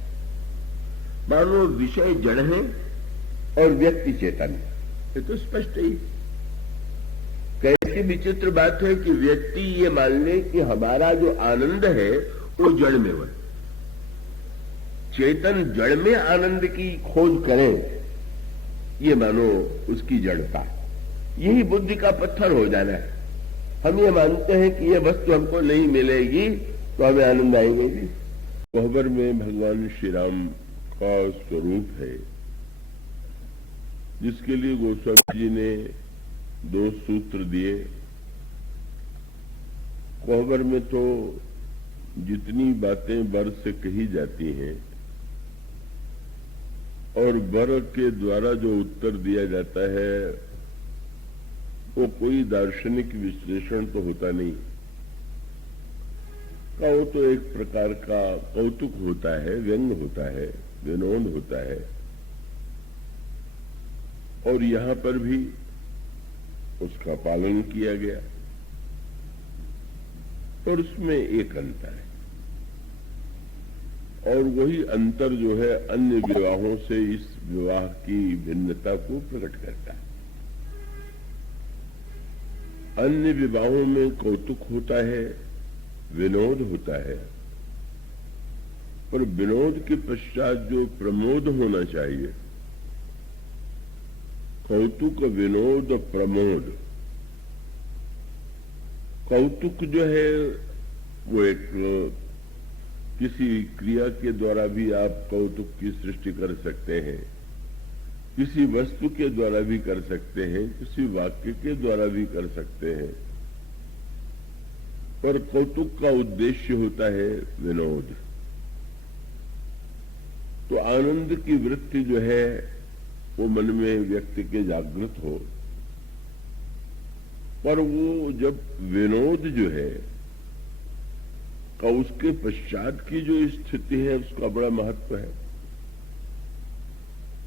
मानो विषय जड़ है और व्यक्ति चेतन, ये तो स्पष्ट ही। कैसी विचित्र बात है कि व्यक्ति ये मान ले कि हमारा जो आनंद है वो जड़ में हो, चेतन जड़ में आनंद की खोज करें, ये मानो उसकी जड़ता। यही बुद्धि का पत्थर हो जाना है। हम ये मानते हैं कि ये वस्तु हमको नहीं मिलेगी तो हमें आनंद आएगा जी। कोहबर में भगवान श्री राम का स्वरूप है, जिसके लिए गोस्वामी जी ने 2 सूत्र दिए। कोहबर में तो जितनी बातें वर से कही जाती हैं और वर के द्वारा जो उत्तर दिया जाता है वो कोई दार्शनिक विश्लेषण तो होता नहीं का, वो तो एक प्रकार का कौतुक होता है, व्यंग होता है, विनोद होता है। और यहां पर भी उसका पालन किया गया। और उसमें एक अंतर है, और वही अंतर जो है अन्य विवाहों से इस विवाह की भिन्नता को प्रकट करता है। अन्य विवाहों में कौतुक होता है, विनोद होता है, पर विनोद के पश्चात जो प्रमोद होना चाहिए, कौतुक, विनोद, प्रमोद। कौतुक जो है वो एक किसी क्रिया के द्वारा भी आप कौतुक की सृष्टि कर सकते हैं, किसी वस्तु के द्वारा भी कर सकते हैं, किसी वाक्य के द्वारा भी कर सकते हैं, पर कौतुक का उद्देश्य होता है विनोद। तो आनंद की वृत्ति जो है वो मन में व्यक्ति के जागृत हो, पर वो जब विनोद जो है का उसके पश्चात की जो स्थिति है उसका बड़ा महत्व है।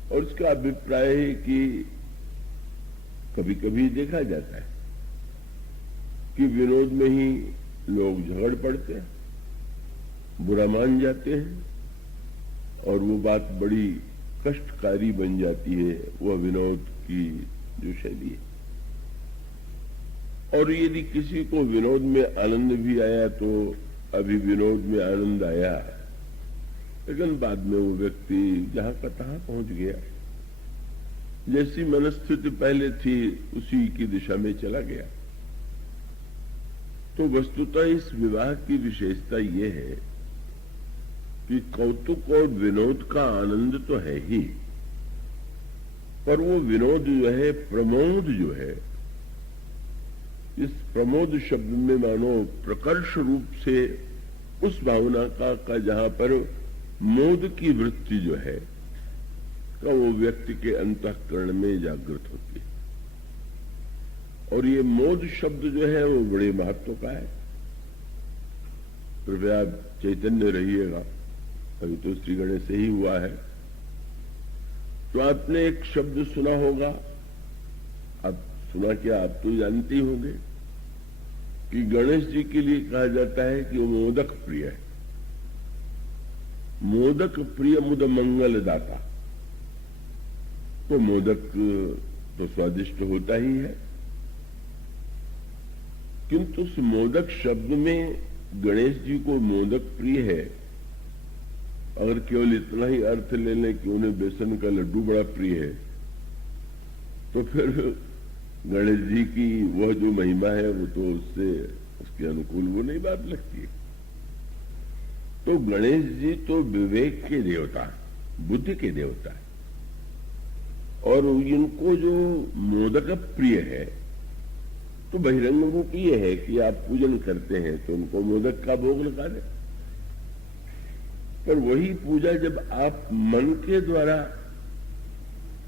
और इसका अभिप्राय है कि कभी कभी देखा जाता है कि विनोद में ही लोग झगड़ पड़ते हैं, बुरा मान जाते हैं और वो बात बड़ी कष्टकारी बन जाती है, वह विनोद की जो शैली है। और यदि किसी को विनोद में आनंद भी आया तो अभी विनोद में आनंद आया, लेकिन बाद में वो व्यक्ति जहां का तहां पहुंच गया, जैसी मनस्थिति पहले थी उसी की दिशा में चला गया। तो वस्तुतः इस विवाह की विशेषता ये है कि कौतुक और विनोद का आनंद तो है ही, पर वो विनोद जो है, प्रमोद जो है, इस प्रमोद शब्द में मानो प्रकर्ष रूप से उस भावना का जहां पर मोद की वृत्ति जो है का वो व्यक्ति के अंतःकरण में जागृत होती है। और ये मोद शब्द जो है वो बड़े महत्व का है। कृपया आप चैतन्य रहिएगा, अभी तो श्री गणेश से ही हुआ है। तो आपने एक शब्द सुना होगा, आप सुना क्या, आप तो जानते ही होंगे कि गणेश जी के लिए कहा जाता है कि वो मोदक प्रिय है। मोदक प्रिय मुद मंगल दाता। तो मोदक तो स्वादिष्ट होता ही है, किंतु उस मोदक शब्द में गणेश जी को मोदक प्रिय है, अगर केवल इतना ही अर्थ ले लें कि उन्हें बेसन का लड्डू बड़ा प्रिय है, तो फिर गणेश जी की वह जो महिमा है वो तो उससे, उसके अनुकूल वो नहीं बात लगती है। तो गणेश जी तो विवेक के देवता, बुद्धि के देवता है। और इनको जो मोदक प्रिय है, तो बहिरंग रूप ये है कि आप पूजन करते हैं तो उनको मोदक का भोग लगा दें। पर वही पूजा जब आप मन के द्वारा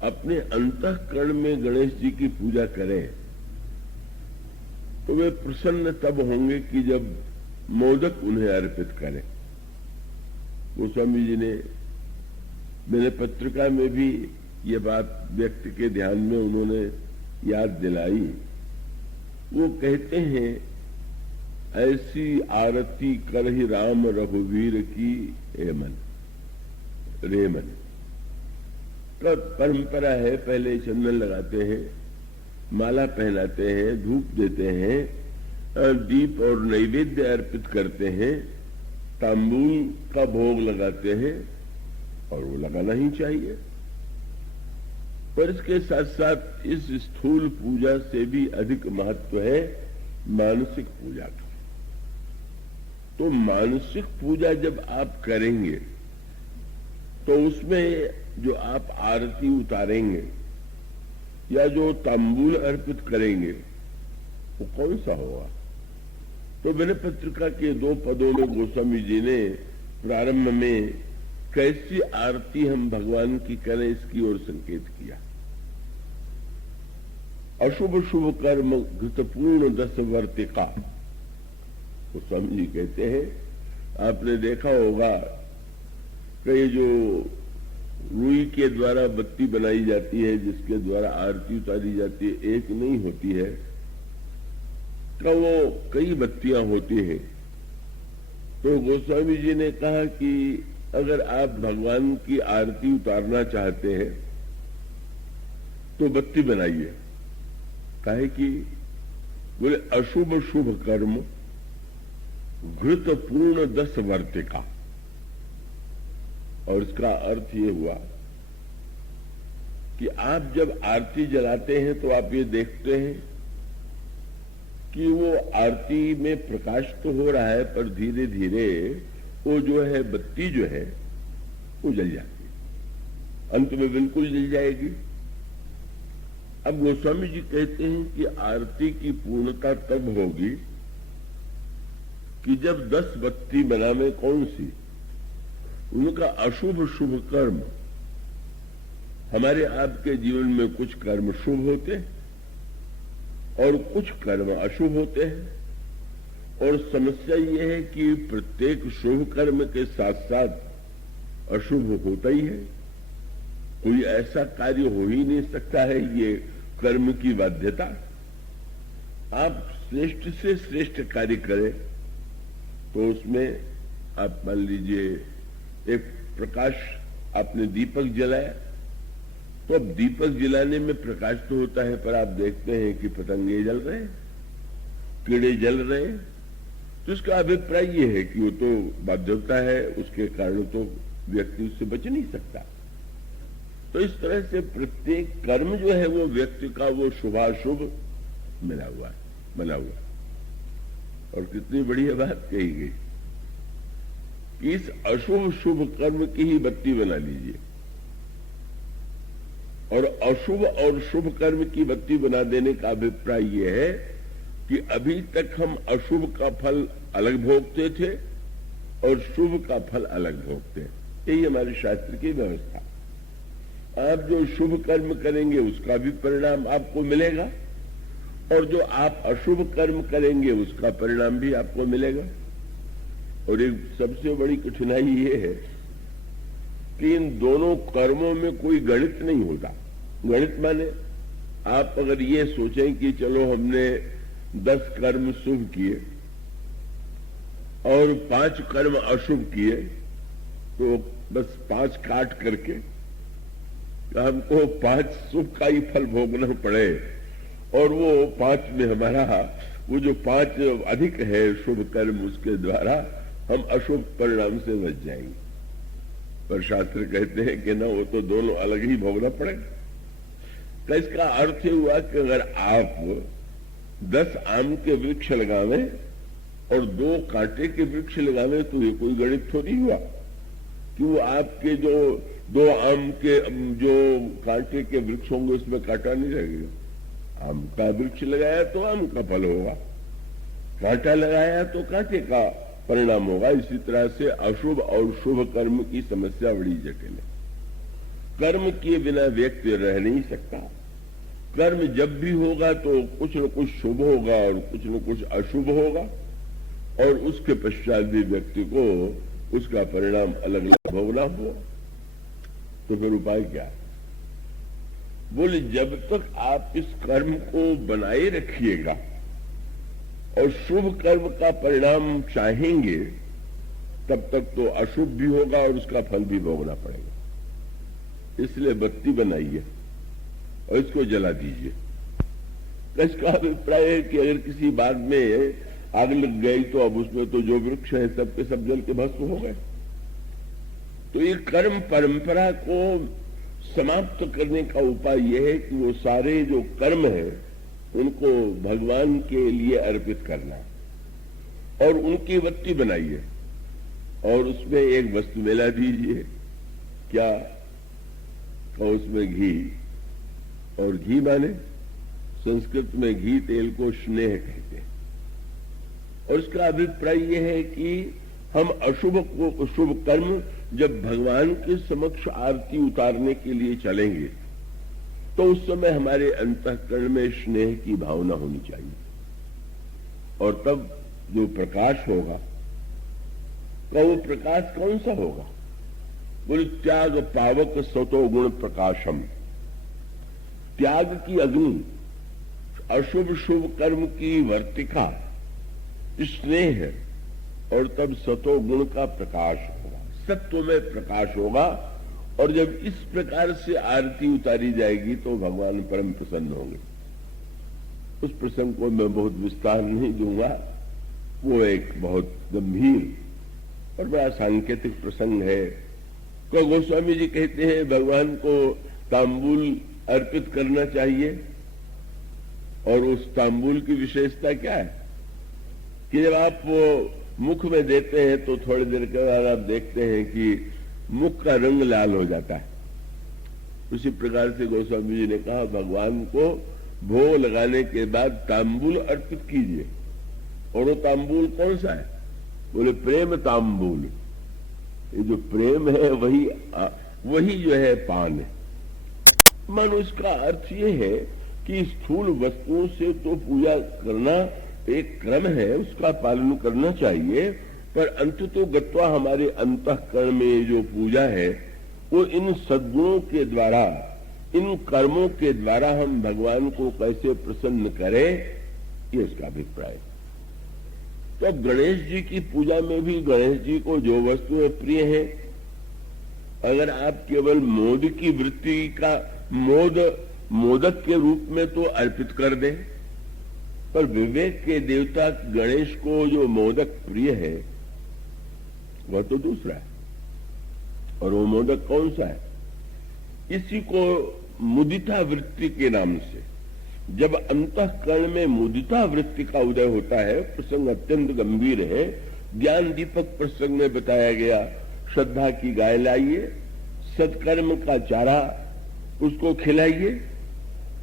अपने अंतःकरण में गणेश जी की पूजा करें तो वे प्रसन्न तब होंगे कि जब मोदक उन्हें अर्पित करें। गोस्वामी जी ने मैंने पत्रिका में भी ये बात व्यक्ति के ध्यान में उन्होंने याद दिलाई। वो कहते हैं, ऐसी आरती करहि राम रघुवीर की एमन रेमन। तो परंपरा है, पहले चंदन लगाते हैं, माला पहनाते हैं, धूप देते हैं, दीप और नैवेद्य अर्पित करते हैं, तांबूल का भोग लगाते हैं, और वो लगाना ही चाहिए। पर इसके साथ साथ इस स्थूल पूजा से भी अधिक महत्व है मानसिक पूजा का। तो मानसिक पूजा जब आप करेंगे तो उसमें जो आप आरती उतारेंगे या जो तांबूल अर्पित करेंगे वो कौन सा होगा? तो मैंने पत्रिका के 2 पदों में गोस्वामी जी ने प्रारंभ में कैसी आरती हम भगवान की करें इसकी ओर संकेत किया। अशुभ शुभ कर्म घृतपूर्ण 10 वर्तिका। गोस्वामी जी कहते हैं, आपने देखा होगा कि जो रुई के द्वारा बत्ती बनाई जाती है, जिसके द्वारा आरती उतारी जाती है, एक नहीं होती है, तो वो कई बत्तियां होती हैं। तो गोस्वामी जी ने कहा कि अगर आप भगवान की आरती उतारना चाहते हैं तो बत्ती बनाइए। काहे कि बोले अशुभ शुभ कर्म घृत पूर्ण 10 वर्तिका। और इसका अर्थ ये हुआ कि आप जब आरती जलाते हैं तो आप ये देखते हैं कि वो आरती में प्रकाश तो हो रहा है, पर धीरे धीरे वो जो है बत्ती जो है वो जल जाती है, अंत में बिल्कुल जल जाएगी। अब गोस्वामी जी कहते हैं कि आरती की पूर्णता तब होगी कि जब 10 बत्ती बनावे। कौन सी? उनका अशुभ शुभ कर्म। हमारे आपके जीवन में कुछ कर्म शुभ होते हैं और कुछ कर्म अशुभ होते हैं। और समस्या ये है कि प्रत्येक शुभ कर्म के साथ साथ अशुभ होता ही है। कोई ऐसा कार्य हो ही नहीं सकता है, ये कर्म की बाध्यता। आप श्रेष्ठ से श्रेष्ठ कार्य करें तो उसमें आप मान लीजिए एक प्रकाश, आपने दीपक जलाया, तो अब दीपक जलाने में प्रकाश तो होता है, पर आप देखते हैं कि पतंगे जल रहे हैं, कीड़े जल रहे हैं। तो इसका अभिप्राय ये है कि वो तो बाध्यता है, उसके कारण तो व्यक्ति उससे बच नहीं सकता। तो इस तरह से प्रत्येक कर्म जो है वो व्यक्ति का वो शुभाशुभ मिला हुआ है, बना हुआ। और कितनी बढ़िया बात कही गई कि इस अशुभ शुभ कर्म की ही बत्ती बना लीजिए। और अशुभ और शुभ कर्म की बत्ती बना देने का अभिप्राय यह है कि अभी तक हम अशुभ का फल अलग भोगते थे और शुभ का फल अलग भोगते हैं। यही हमारे शास्त्र की व्यवस्था। आप जो शुभ कर्म करेंगे उसका भी परिणाम आपको मिलेगा, और जो आप अशुभ कर्म करेंगे उसका परिणाम भी आपको मिलेगा। और एक सबसे बड़ी कठिनाई ये है कि इन दोनों कर्मों में कोई गणित नहीं होता। गणित माने आप अगर ये सोचें कि चलो हमने 10 कर्म शुभ किए और 5 कर्म अशुभ किए, तो बस 5 काट करके हमको 5 शुभ का ही फल भोगना पड़े, और वो 5 में हमारा वो जो 5 अधिक है शुभ कर्म, उसके द्वारा हम अशुभ परिणाम से बच जाएंगे। पर शास्त्र कहते हैं कि ना, वो तो दोनों अलग ही भोगना पड़ेगा। तो इसका अर्थ ये हुआ कि अगर आप 10 आम के वृक्ष लगावे और 2 कांटे के वृक्ष लगावे तो ये कोई गणित थोड़ी हुआ कि वो आपके जो दो आम के जो कांटे के वृक्ष होंगे उसमें कांटा नहीं लगेगा। आम का वृक्ष लगाया तो आम का फल होगा, कांटा लगाया तो कांटे का परिणाम होगा। इसी तरह से अशुभ और शुभ कर्म की समस्या बड़ी जटिल है। कर्म किए बिना व्यक्ति रह नहीं सकता। कर्म जब भी होगा तो कुछ न कुछ शुभ होगा और कुछ न कुछ अशुभ होगा, और उसके पश्चात भी व्यक्ति को उसका परिणाम अलग अलग भोगना हुआ। तो फिर उपाय क्या है? बोले जब तक आप इस कर्म को बनाए रखिएगा और शुभ कर्म का परिणाम चाहेंगे, तब तक तो अशुभ भी होगा और उसका फल भी भोगना पड़ेगा। इसलिए बत्ती बनाइए और इसको जला दीजिए। इसका अभिप्राय है कि अगर किसी बाग में आग लग गई तो अब उसमें तो जो वृक्ष है सबके सब जल के भस्म हो गए। तो ये कर्म परंपरा को समाप्त करने का उपाय यह है कि वो सारे जो कर्म है उनको भगवान के लिए अर्पित करना और उनकी बत्ती बनाइए और उसमें एक वस्तु मिला दीजिए। क्या? और उसमें घी, और घी माने संस्कृत में घी तेल को स्नेह कहते हैं। और इसका अभिप्राय यह है कि हम अशुभ को शुभ कर्म जब भगवान के समक्ष आरती उतारने के लिए चलेंगे तो उस समय हमारे अंतःकरण में स्नेह की भावना होनी चाहिए। और तब जो प्रकाश होगा, तो वो प्रकाश कौन सा होगा? बोले त्याग पावक सतो गुण प्रकाशम। त्याग की अग्नि, अशुभ शुभ कर्म की वर्तिका स्नेह है, और तब सतो गुण का प्रकाश होगा, सत्व में प्रकाश होगा। और जब इस प्रकार से आरती उतारी जाएगी तो भगवान परम प्रसन्न होंगे। उस प्रसंग को मैं बहुत विस्तार नहीं दूंगा, वो एक बहुत गंभीर और बड़ा सांकेतिक प्रसंग है। तो गोस्वामी जी कहते हैं भगवान को तांबूल अर्पित करना चाहिए, और उस तांबूल की विशेषता क्या है कि जब आप वो मुख में देते हैं तो थोड़ी देर के बाद आप देखते हैं कि मुख का रंग लाल हो जाता है। उसी प्रकार से गोस्वामी जी ने कहा भगवान को भोग लगाने के बाद तांबूल अर्पित कीजिए। और वो तांबूल कौन सा है? बोले प्रेम तांबूल। ये जो प्रेम है वही जो है पान है। मानो इसका अर्थ ये है कि स्थूल वस्तुओं से तो पूजा करना एक क्रम है, उसका पालन करना चाहिए, पर अंततो गत्वा हमारे अंतःकरण में जो पूजा है वो इन सद्गुणों के द्वारा, इन कर्मों के द्वारा हम भगवान को कैसे प्रसन्न करें, ये इसका अभिप्राय। तो गणेश जी की पूजा में भी गणेश जी को जो वस्तुएं प्रिय हैं, अगर आप केवल मोद की वृत्ति का मोदक के रूप में तो अर्पित कर दें, पर विवेक के देवता गणेश को जो मोदक प्रिय है वह तो दूसरा है। और वो मोदक कौन सा है? इसी को मुदिता वृत्ति के नाम से, जब अंतःकरण में मुदिता वृत्ति का उदय होता है, प्रसंग अत्यंत गंभीर है। ज्ञान दीपक प्रसंग में बताया गया, श्रद्धा की गाय लाइए, सत्कर्म का चारा उसको खिलाइए,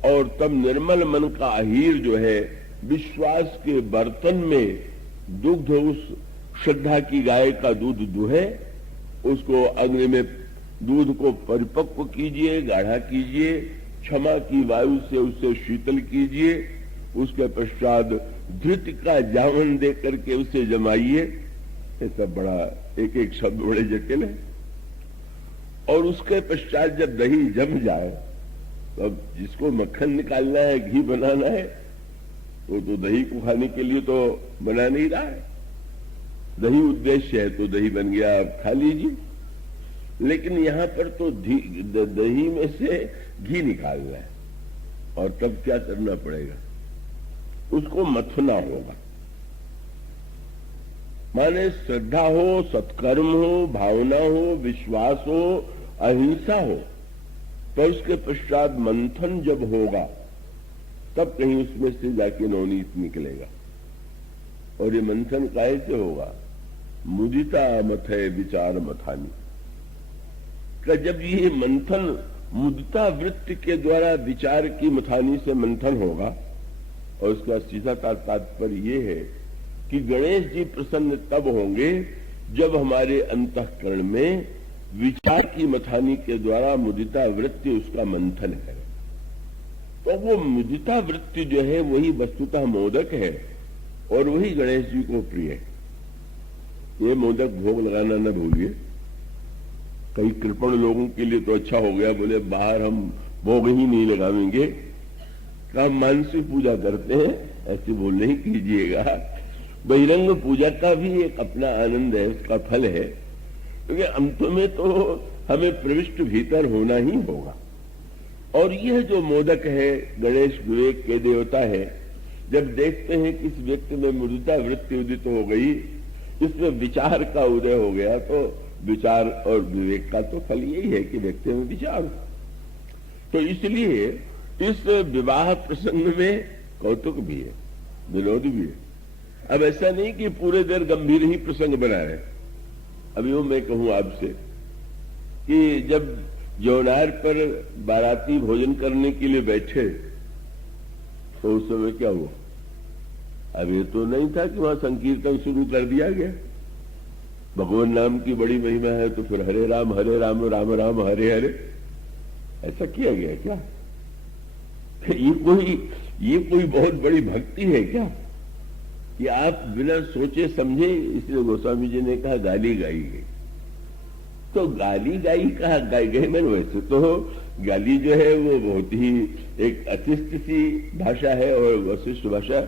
और तब निर्मल मन का अहीर जो है विश्वास के बर्तन में दुग्ध, उस श्रद्धा की गाय का दूध दुहे, उसको अग्नि में दूध को परिपक्व कीजिए, गाढ़ा कीजिए, क्षमा की वायु से उसे शीतल कीजिए, उसके पश्चात धृत का जावन दे करके उसे जमाइए। ये सब बड़ा एक एक शब्द बड़े जटिल है। और उसके पश्चात जब दही जम जाए, तब जिसको मक्खन निकालना है, घी बनाना है, वो तो दही को खाने के लिए तो बना नहीं रहा है। दही उद्देश्य है तो दही बन गया, आप खा लीजिए। लेकिन यहां पर तो दही में से घी निकालना है, और तब क्या करना पड़ेगा? उसको मथना होगा। माने श्रद्धा हो, सत्कर्म हो, भावना हो, विश्वास हो, अहिंसा हो, तो उसके पश्चात मंथन जब होगा तब कहीं उसमें से जाके नवनीत निकलेगा। और ये मंथन काहे से होगा? मुदिता मथे विचार मथानी। कि जब ये मंथन मुदिता वृत्ति के द्वारा विचार की मथानी से मंथन होगा, और उसका सीधा तात्पर्य ये है कि गणेश जी प्रसन्न तब होंगे जब हमारे अंतःकरण में विचार की मथानी के द्वारा मुदिता वृत्ति उसका मंथन है। तो वो मुदिता वृत्ति जो है वही वस्तुतः मोदक है और वही गणेश जी को प्रिय है। ये मोदक भोग लगाना न भूलिए। कई कृपण लोगों के लिए तो अच्छा हो गया, बोले बाहर हम भोग ही नहीं लगाएंगे, हम मानसिक पूजा करते हैं, ऐसे बोल नहीं कीजिएगा। बहिरंग पूजा का भी एक अपना आनंद है, उसका फल है, क्योंकि अंत में तो हमें प्रविष्ट भीतर होना ही होगा। और यह जो मोदक है गणेश विवेक के देवता है, जब देखते हैं कि इस व्यक्ति में मुदिता वृत्ति उदित हो गई, इसमें विचार का उदय हो गया, तो विचार और विवेक का तो फल यही है कि व्यक्ति में विचार हो। तो इसलिए इस विवाह प्रसंग में कौतुक भी है, विनोद भी है। अब ऐसा नहीं कि पूरे देर गंभीर ही प्रसंग बना रहे। अब यूं मैं कहूं आपसे कि जब जौनार पर बाराती भोजन करने के लिए बैठे तो उस समय क्या हुआ? अब ये तो नहीं था कि वहां संकीर्तन शुरू कर दिया गया। भगवान नाम की बड़ी महिमा है तो फिर हरे राम राम राम हरे हरे ऐसा किया गया क्या? ये कोई बहुत बड़ी भक्ति है क्या कि आप बिना सोचे समझे? इसलिए गोस्वामी जी ने कहा गाली गाई गई। तो गाली गाई कहा गाई गई, मैंने वैसे तो गाली जो है वो बहुत ही एक अतिष्ट सी भाषा है और वशिष्ठ भाषा,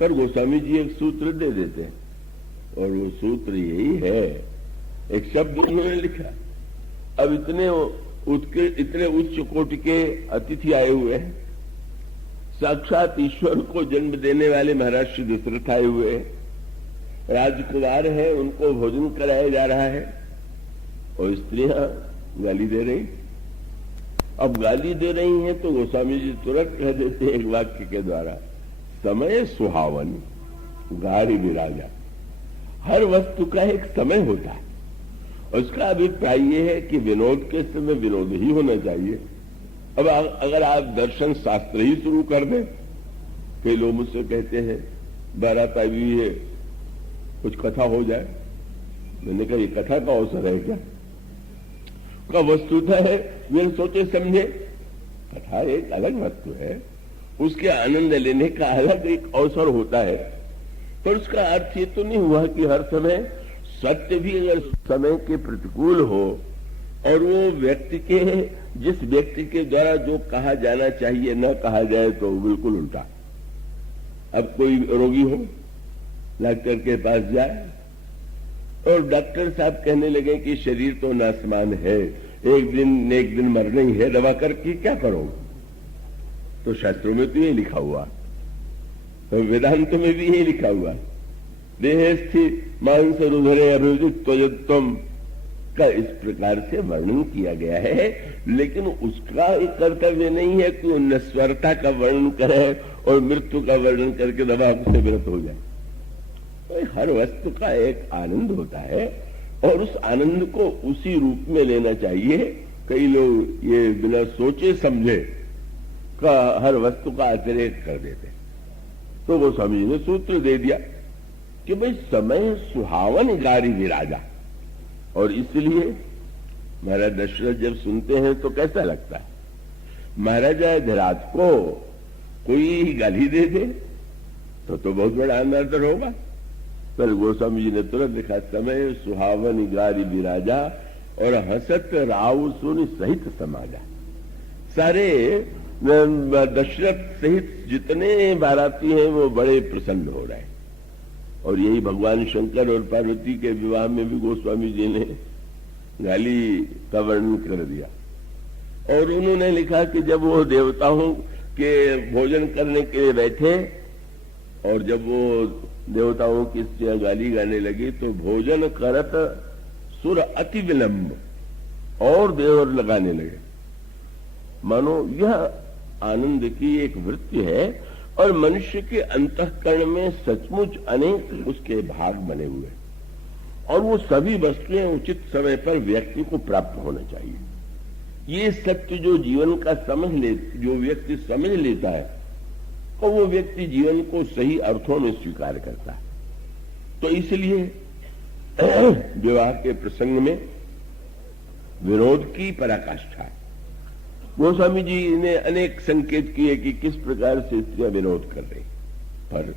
पर गोस्वामी जी एक सूत्र दे देते हैं और वो सूत्र यही है, एक शब्द उन्होंने लिखा। अब इतने उच्च कोटि के अतिथि आए हुए हैं, साक्षात ईश्वर को जन्म देने वाले महाराज श्री दशरथ आए हुए हैं, राजकुमार है, उनको भोजन कराया जा रहा है और स्त्रियां गाली दे रही। अब गाली दे रही हैं तो गोस्वामी जी तुरंत कह देते हैं एक वाक्य के द्वारा, समय सुहावन गाड़ी विराजा। हर वस्तु का एक समय होता है। उसका अभिप्राय यह है कि विनोद के समय विनोद ही होना चाहिए। अब अगर आप दर्शन शास्त्र ही शुरू कर दें, कई लोग मुझसे कहते हैं बारात आई हुई है, कुछ कथा हो जाए। मैंने कहा ये कथा का अवसर है क्या? का वस्तुतः है वे सोचे समझे, कथा एक अलग वस्तु है, उसके आनंद लेने का अलग एक अवसर होता है। पर उसका अर्थ ये तो नहीं हुआ कि हर समय सत्य भी अगर समय के प्रतिकूल हो और वो व्यक्ति के जिस व्यक्ति के द्वारा जो कहा जाना चाहिए न कहा जाए तो बिल्कुल उल्टा। अब कोई रोगी हो, डॉक्टर के पास जाए और डॉक्टर साहब कहने लगे कि शरीर तो नासमान है, एक दिन मरना ही है, दवा करके क्या करोगे? तो शास्त्रों में तो ये लिखा हुआ, तो वेदांत में भी ये लिखा हुआ, देह स्थित मांस रुधरे अभिजित त्वजत्वम का इस प्रकार से वर्णन किया गया है। लेकिन उसका एक कर्तव्य नहीं है कि वो नश्वरता का वर्णन करे और मृत्यु का वर्णन करके दवा से व्रत हो जाए। तो हर वस्तु का एक आनंद होता है और उस आनंद को उसी रूप में लेना चाहिए। कई लोग ये बिना सोचे समझे का हर वस्तु का अतिरेक कर देते। तो गोस्वामी जी ने सूत्र दे दिया कि भाई समय सुहावन गारी विराजा। और इसलिए महाराज दशरथ जब सुनते हैं तो कैसा लगता है? महाराजा धराज को कोई गाली दे दे तो बहुत बड़ा अनादर होगा। पर गोस्वामी जी ने तुरंत लिखा, समय सुहावन गारी विराजा और हसत राव सुन सहित समाजा। सारे दशरथ सहित जितने बाराती हैं वो बड़े प्रसन्न हो रहे हैं। और यही भगवान शंकर और पार्वती के विवाह में भी गोस्वामी जी ने गाली का वर्णन कर दिया। और उन्होंने लिखा कि जब वो देवताओं के भोजन करने के लिए बैठे और जब वो देवताओं की गाली गाने लगी तो भोजन करत सुर अति विलंब और देवर लगाने लगे। मानो यह आनंद की एक वृत्ति है और मनुष्य के अंतःकरण में सचमुच अनेक उसके भाग बने हुए। और वो सभी वस्तुएं उचित समय पर व्यक्ति को प्राप्त होना चाहिए। ये सत्य जो जीवन का जो व्यक्ति समझ लेता है, तो वो व्यक्ति जीवन को सही अर्थों में स्वीकार करता है। तो इसलिए विवाह के प्रसंग में विरोध की पराकाष्ठा है। गोस्वामी जी ने अनेक संकेत किए कि किस प्रकार से स्त्रियां विरोध कर रही, पर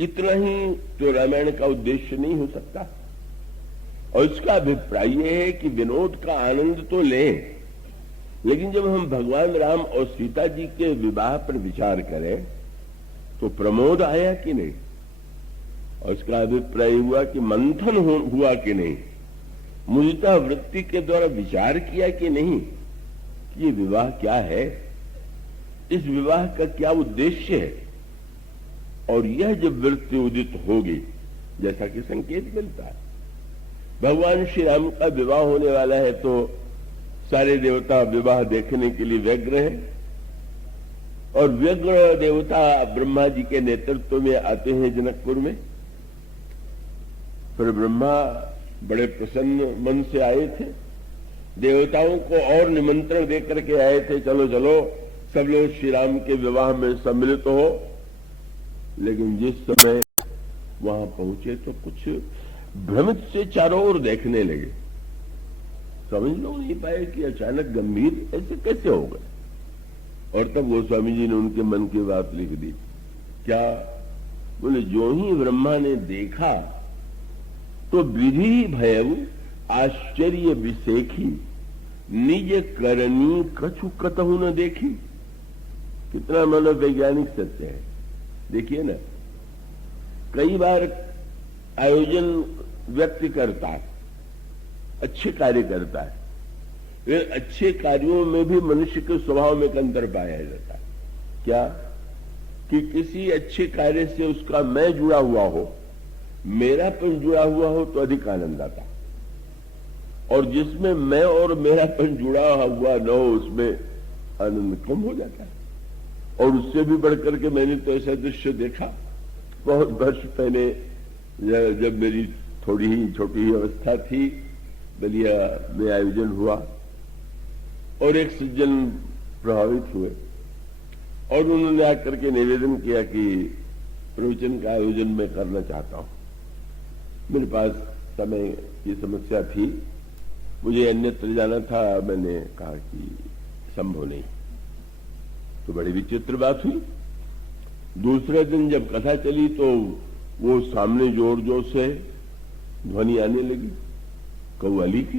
इतना ही तो रामायण का उद्देश्य नहीं हो सकता। और इसका अभिप्राय यह है कि विनोद का आनंद तो लें, लेकिन जब हम भगवान राम और सीता जी के विवाह पर विचार करें तो प्रमोद आया कि नहीं, और इसका अभिप्राय हुआ कि मंथन हुआ कि नहीं, मुदिता वृत्ति के द्वारा विचार किया कि नहीं कि ये विवाह क्या है, इस विवाह का क्या उद्देश्य है। और यह जब वृत्ति उदित होगी, जैसा कि संकेत मिलता है, भगवान श्री राम का विवाह होने वाला है तो सारे देवता विवाह देखने के लिए व्यग्र हैं, और व्यग्र देवता ब्रह्मा जी के नेतृत्व में आते हैं जनकपुर में। फिर ब्रह्मा बड़े प्रसन्न मन से आए थे, देवताओं को और निमंत्रण देकर के आए थे, चलो चलो सब लोग श्री राम के विवाह में सम्मिलित हो। लेकिन जिस समय वहां पहुंचे तो कुछ भ्रमित से चारों ओर देखने लगे, समझ लोग नहीं पाए कि अचानक गंभीर ऐसे कैसे हो गए। और तब गोस्वामी जी ने उनके मन की बात लिख दी। क्या बोले, जो ही ब्रह्मा ने देखा तो विधि भयउ आश्चर्य विसेखी, निज करनी कछु कतहु न देखी। कितना मनोवैज्ञानिक सत्य है। देखिए ना, कई बार आयोजन व्यक्ति करता है, अच्छे कार्य करता है, वे अच्छे कार्यों में भी मनुष्य के स्वभाव में एक अंतर पाया जाता है। क्या कि किसी अच्छे कार्य से उसका मैं जुड़ा हुआ हो, मेरापन जुड़ा हुआ हो तो अधिक आनंद आता, और जिसमें मैं और मेरापन जुड़ा हुआ न हो उसमें आनंद कम हो जाता है। और उससे भी बढ़कर के मैंने तो ऐसा दृश्य देखा बहुत वर्ष पहले, जब मेरी थोड़ी ही छोटी ही अवस्था थी, बलिया में आयोजन हुआ और एक सज्जन प्रभावित हुए और उन्होंने आकर के निवेदन किया कि प्रवचन का आयोजन मैं करना चाहता हूं। मेरे पास समय की समस्या थी, मुझे अन्यत्र जाना था, मैंने कहा कि संभव नहीं। तो बड़ी विचित्र बात हुई। दूसरे दिन जब कथा चली तो वो सामने जोर जोर से ध्वनि आने लगी कव्वाली की।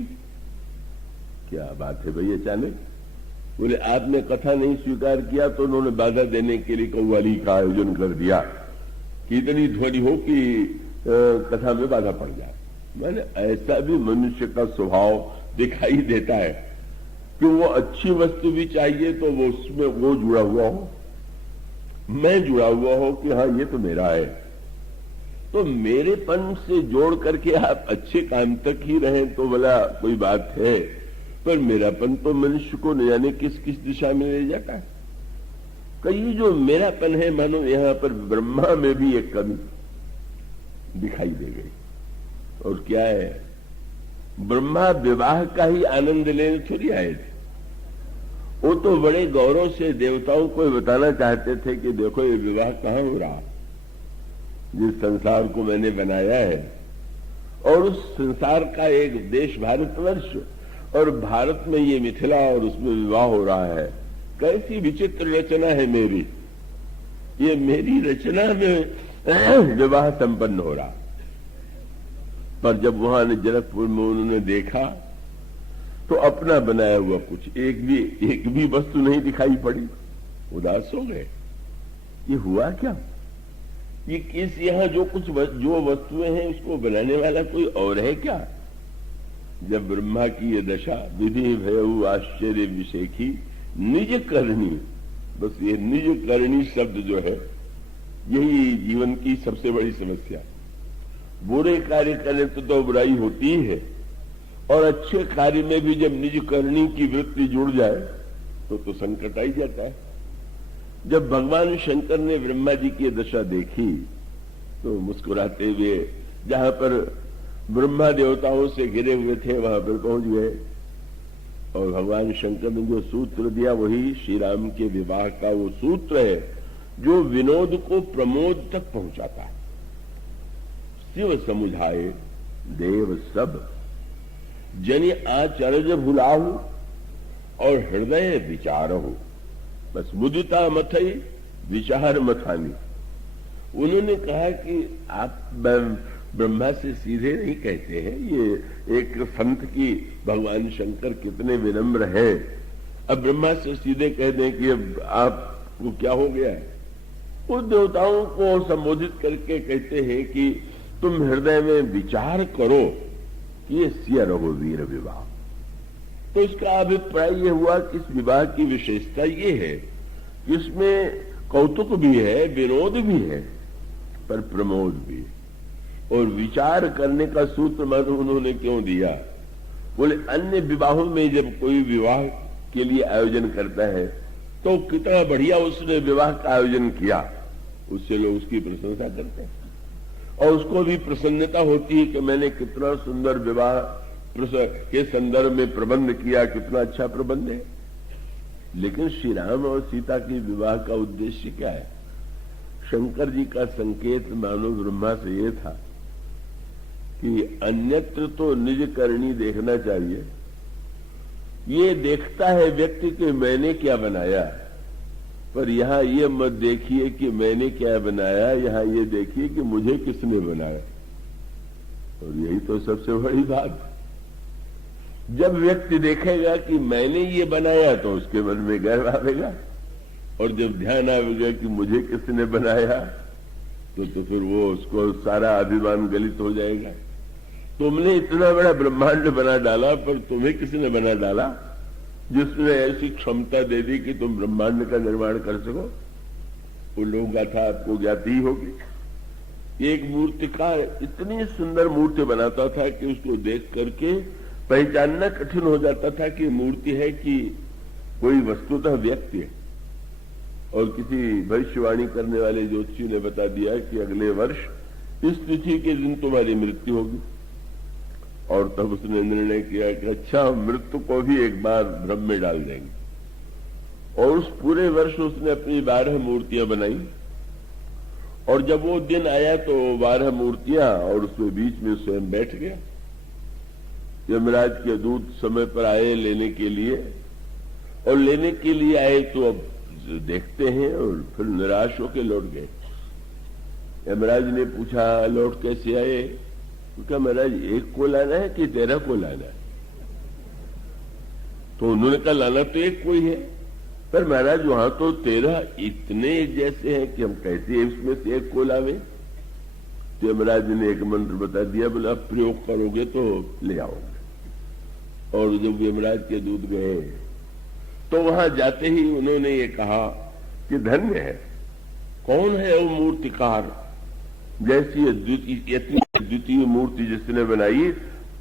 क्या बात है भाई, अचानक बोले आपने कथा नहीं स्वीकार किया तो उन्होंने बाधा देने के लिए कव्वाली का आयोजन कर दिया कि इतनी ध्वनि हो कि कथा में बाधा पड़ जाए। मैंने ऐसा भी मनुष्य का स्वभाव दिखाई देता है कि वो अच्छी वस्तु भी चाहिए तो वो उसमें वो जुड़ा हुआ हो, मैं जुड़ा हुआ हो कि हाँ ये तो मेरा है। तो मेरेपन से जोड़ करके आप अच्छे काम तक ही रहें तो भला कोई बात है, पर मेरापन तो मनुष्य को न जाने किस किस दिशा में ले जाता है। कई जो मेरापन है, मानो यहां पर ब्रह्मा में भी एक कमी दिखाई दे गई। और क्या है, ब्रह्मा विवाह का ही आनंद लेने थोड़ी आए थे, वो तो बड़े गौरव से देवताओं को बताना चाहते थे कि देखो ये विवाह कहां हो रहा, जिस संसार को मैंने बनाया है और उस संसार का एक देश भारतवर्ष, और भारत में ये मिथिला और उसमें विवाह हो रहा है। कैसी विचित्र रचना है मेरी, ये मेरी रचना में विवाह संपन्न हो रहा। पर जब वहां ने जनकपुर में उन्होंने देखा तो अपना बनाया हुआ कुछ एक भी वस्तु नहीं दिखाई पड़ी, उदास हो गए। ये हुआ क्या, ये किस यहां जो वस्तुएं हैं उसको बनाने वाला कोई और है क्या। जब ब्रह्मा की ये दशा, विधि भयउ आश्चर्य विषेखी निज करणी, बस ये निज करणी शब्द जो है यही जीवन की सबसे बड़ी समस्या। बुरे कार्य करने तो बुराई होती ही है, और अच्छे कार्य में भी जब निज करणी की वृत्ति जुड़ जाए तो संकट आई जाता है। जब भगवान शंकर ने ब्रह्मा जी की दशा देखी तो मुस्कुराते हुए, जहां पर ब्रह्मा देवताओं से घिरे हुए थे, वहां पर पहुंच गए और भगवान शंकर ने जो सूत्र दिया वही श्री राम के विवाह का वो सूत्र है जो विनोद को प्रमोद तक पहुंचाता है। शिव समुझाए देव सब, जनि आचरज भुलाहु और हृदय विचारहु, बस मुदिता मथई विचार मथानी। उन्होंने कहा कि आप ब्रह्मा से सीधे नहीं कहते हैं, ये एक संत की भगवान शंकर कितने विनम्र हैं। अब ब्रह्मा से सीधे कह दें कि अब आपको क्या हो गया है। उस देवताओं को संबोधित करके कहते हैं कि तुम हृदय में विचार करो कि ये सिया रहो वीर विवाह। तो इसका अभिप्राय ये हुआ कि इस विवाह की विशेषता ये है कि इसमें कौतुक भी है, विनोद भी है, पर प्रमोद भी है। और विचार करने का सूत्र मानो उन्होंने क्यों दिया, बोले अन्य विवाहों में जब कोई विवाह के लिए आयोजन करता है तो कितना बढ़िया उसने विवाह का आयोजन किया, उससे लोग उसकी प्रशंसा करते हैं और उसको भी प्रसन्नता होती है कि मैंने कितना सुंदर विवाह के संदर्भ में प्रबंध किया, कितना अच्छा प्रबंध है। लेकिन श्री राम और सीता के विवाह का उद्देश्य क्या है? शंकर जी का संकेत मानो ब्रह्मा से ये था कि अन्यत्र तो निज करनी देखना चाहिए, ये देखता है व्यक्ति कि मैंने क्या बनाया, पर यहां ये मत देखिए कि मैंने क्या बनाया, यहां ये देखिए कि मुझे किसने बनाया। और यही तो सबसे बड़ी बात। जब व्यक्ति देखेगा कि मैंने ये बनाया तो उसके मन में गर्व आवेगा, और जब ध्यान आवेगा कि मुझे किसने बनाया तो फिर वो उसको सारा अभिमान गलित हो जाएगा। तुमने इतना बड़ा ब्रह्मांड बना डाला, पर तुम्हें किसने बना डाला जिसने ऐसी क्षमता दे दी कि तुम ब्रह्मांड का निर्माण कर सको? वो लोग गाथा आपको ज्ञात ही होगी। एक मूर्तिकार इतनी सुंदर मूर्ति बनाता था कि उसको देख करके पहचानना कठिन हो जाता था कि मूर्ति है कि कोई वस्तुतः व्यक्ति है। और किसी भविष्यवाणी करने वाले ज्योतिषी ने बता दिया कि अगले वर्ष इस तिथि के दिन तुम्हारी मृत्यु होगी। और तब उसने निर्णय किया कि अच्छा, मृत्यु को भी एक बार भ्रम में डाल देंगे। और उस पूरे वर्ष उसने अपनी 12 मूर्तियां बनाई, और जब वो दिन आया तो 12 मूर्तियां, और उसमें बीच में स्वयं बैठ गया। यमराज के दूत समय पर आए लेने के लिए, और लेने के लिए आए तो अब देखते हैं और फिर निराश होकर लौट गए। यमराज ने पूछा, लौट कैसे आए? क्या महाराज एक को लाना है कि 13 को लाना है? तो उन्होंने कहा लाना तो एक कोई है, पर महाराज वहां तो 13 इतने जैसे हैं कि हम कैसे इसमें से एक को लावे। तो यमराज ने एक मंत्र बता दिया, बोला प्रयोग करोगे तो ले आओगे। और जब यमराज के दूत गए तो वहां जाते ही उन्होंने ये कहा कि धन्य है, कौन है वो मूर्तिकार, जैसी द्वितीय मूर्ति जिसने बनाई,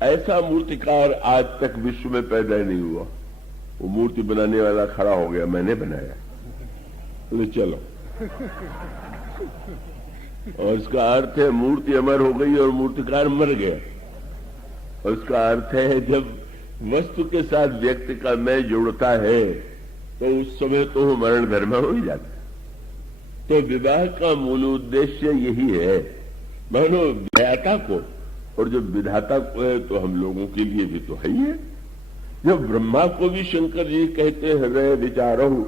ऐसा मूर्तिकार आज तक विश्व में पैदा नहीं हुआ। वो मूर्ति बनाने वाला खड़ा हो गया, मैंने बनाया, तो चलो। और इसका अर्थ है मूर्ति अमर हो गई और मूर्तिकार मर गया। और इसका अर्थ है जब वस्तु के साथ व्यक्ति का मैं जुड़ता है तो उस समय तो वो मरण धर्म हो ही जाता है। तो विवाह का मूल उद्देश्य यही है, मानो विधाता को, और जब विधाता को है तो हम लोगों के लिए भी तो है ही है। जब ब्रह्मा को भी शंकर जी कहते हैं हृदय विचारहु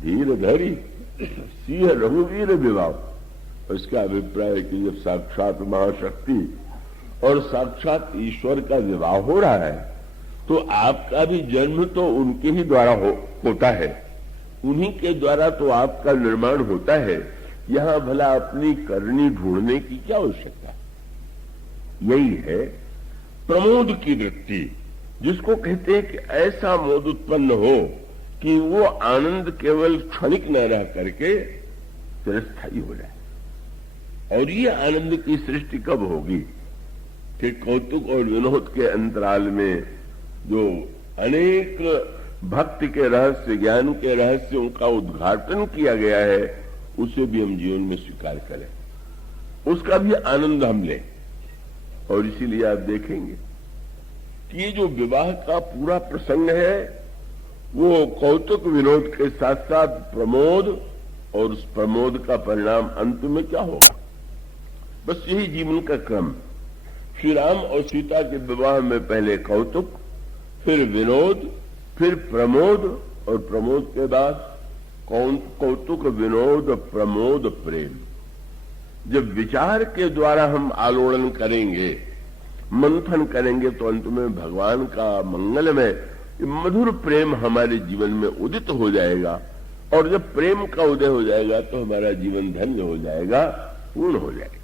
धीर धरी सिंह रघुवीर विवाह, इसका अभिप्राय है कि जब साक्षात महाशक्ति और साक्षात ईश्वर का विवाह हो रहा है तो आपका भी जन्म तो उनके ही द्वारा होता है, उन्हीं के द्वारा तो आपका निर्माण होता है। यहां भला अपनी करनी ढूंढने की क्या आवश्यकता है? यही है प्रमोद की वृत्ति, जिसको कहते हैं कि ऐसा मोद उत्पन्न हो कि वो आनंद केवल क्षणिक न रह करके चिरस्थायी हो जाए। और ये आनंद की सृष्टि कब होगी कि कौतुक और विनोद के अंतराल में जो अनेक भक्ति के रहस्य, ज्ञान के रहस्यों का उद्घाटन किया गया है, उसे भी हम जीवन में स्वीकार करें, उसका भी आनंद हम लें। और इसीलिए आप देखेंगे कि ये जो विवाह का पूरा प्रसंग है वो कौतुक विनोद के साथ साथ प्रमोद, और उस प्रमोद का परिणाम अंत में क्या होगा, बस यही जीवन का क्रम। श्री राम और सीता के विवाह में पहले कौतुक, फिर विनोद, फिर प्रमोद, और प्रमोद के बाद कौतुक विनोद प्रमोद प्रेम। जब विचार के द्वारा हम आलोड़न करेंगे, मंथन करेंगे, तो अंत में भगवान का मंगलमय मधुर प्रेम हमारे जीवन में उदित हो जाएगा। और जब प्रेम का उदय हो जाएगा तो हमारा जीवन धन्य हो जाएगा, पूर्ण हो जाएगा।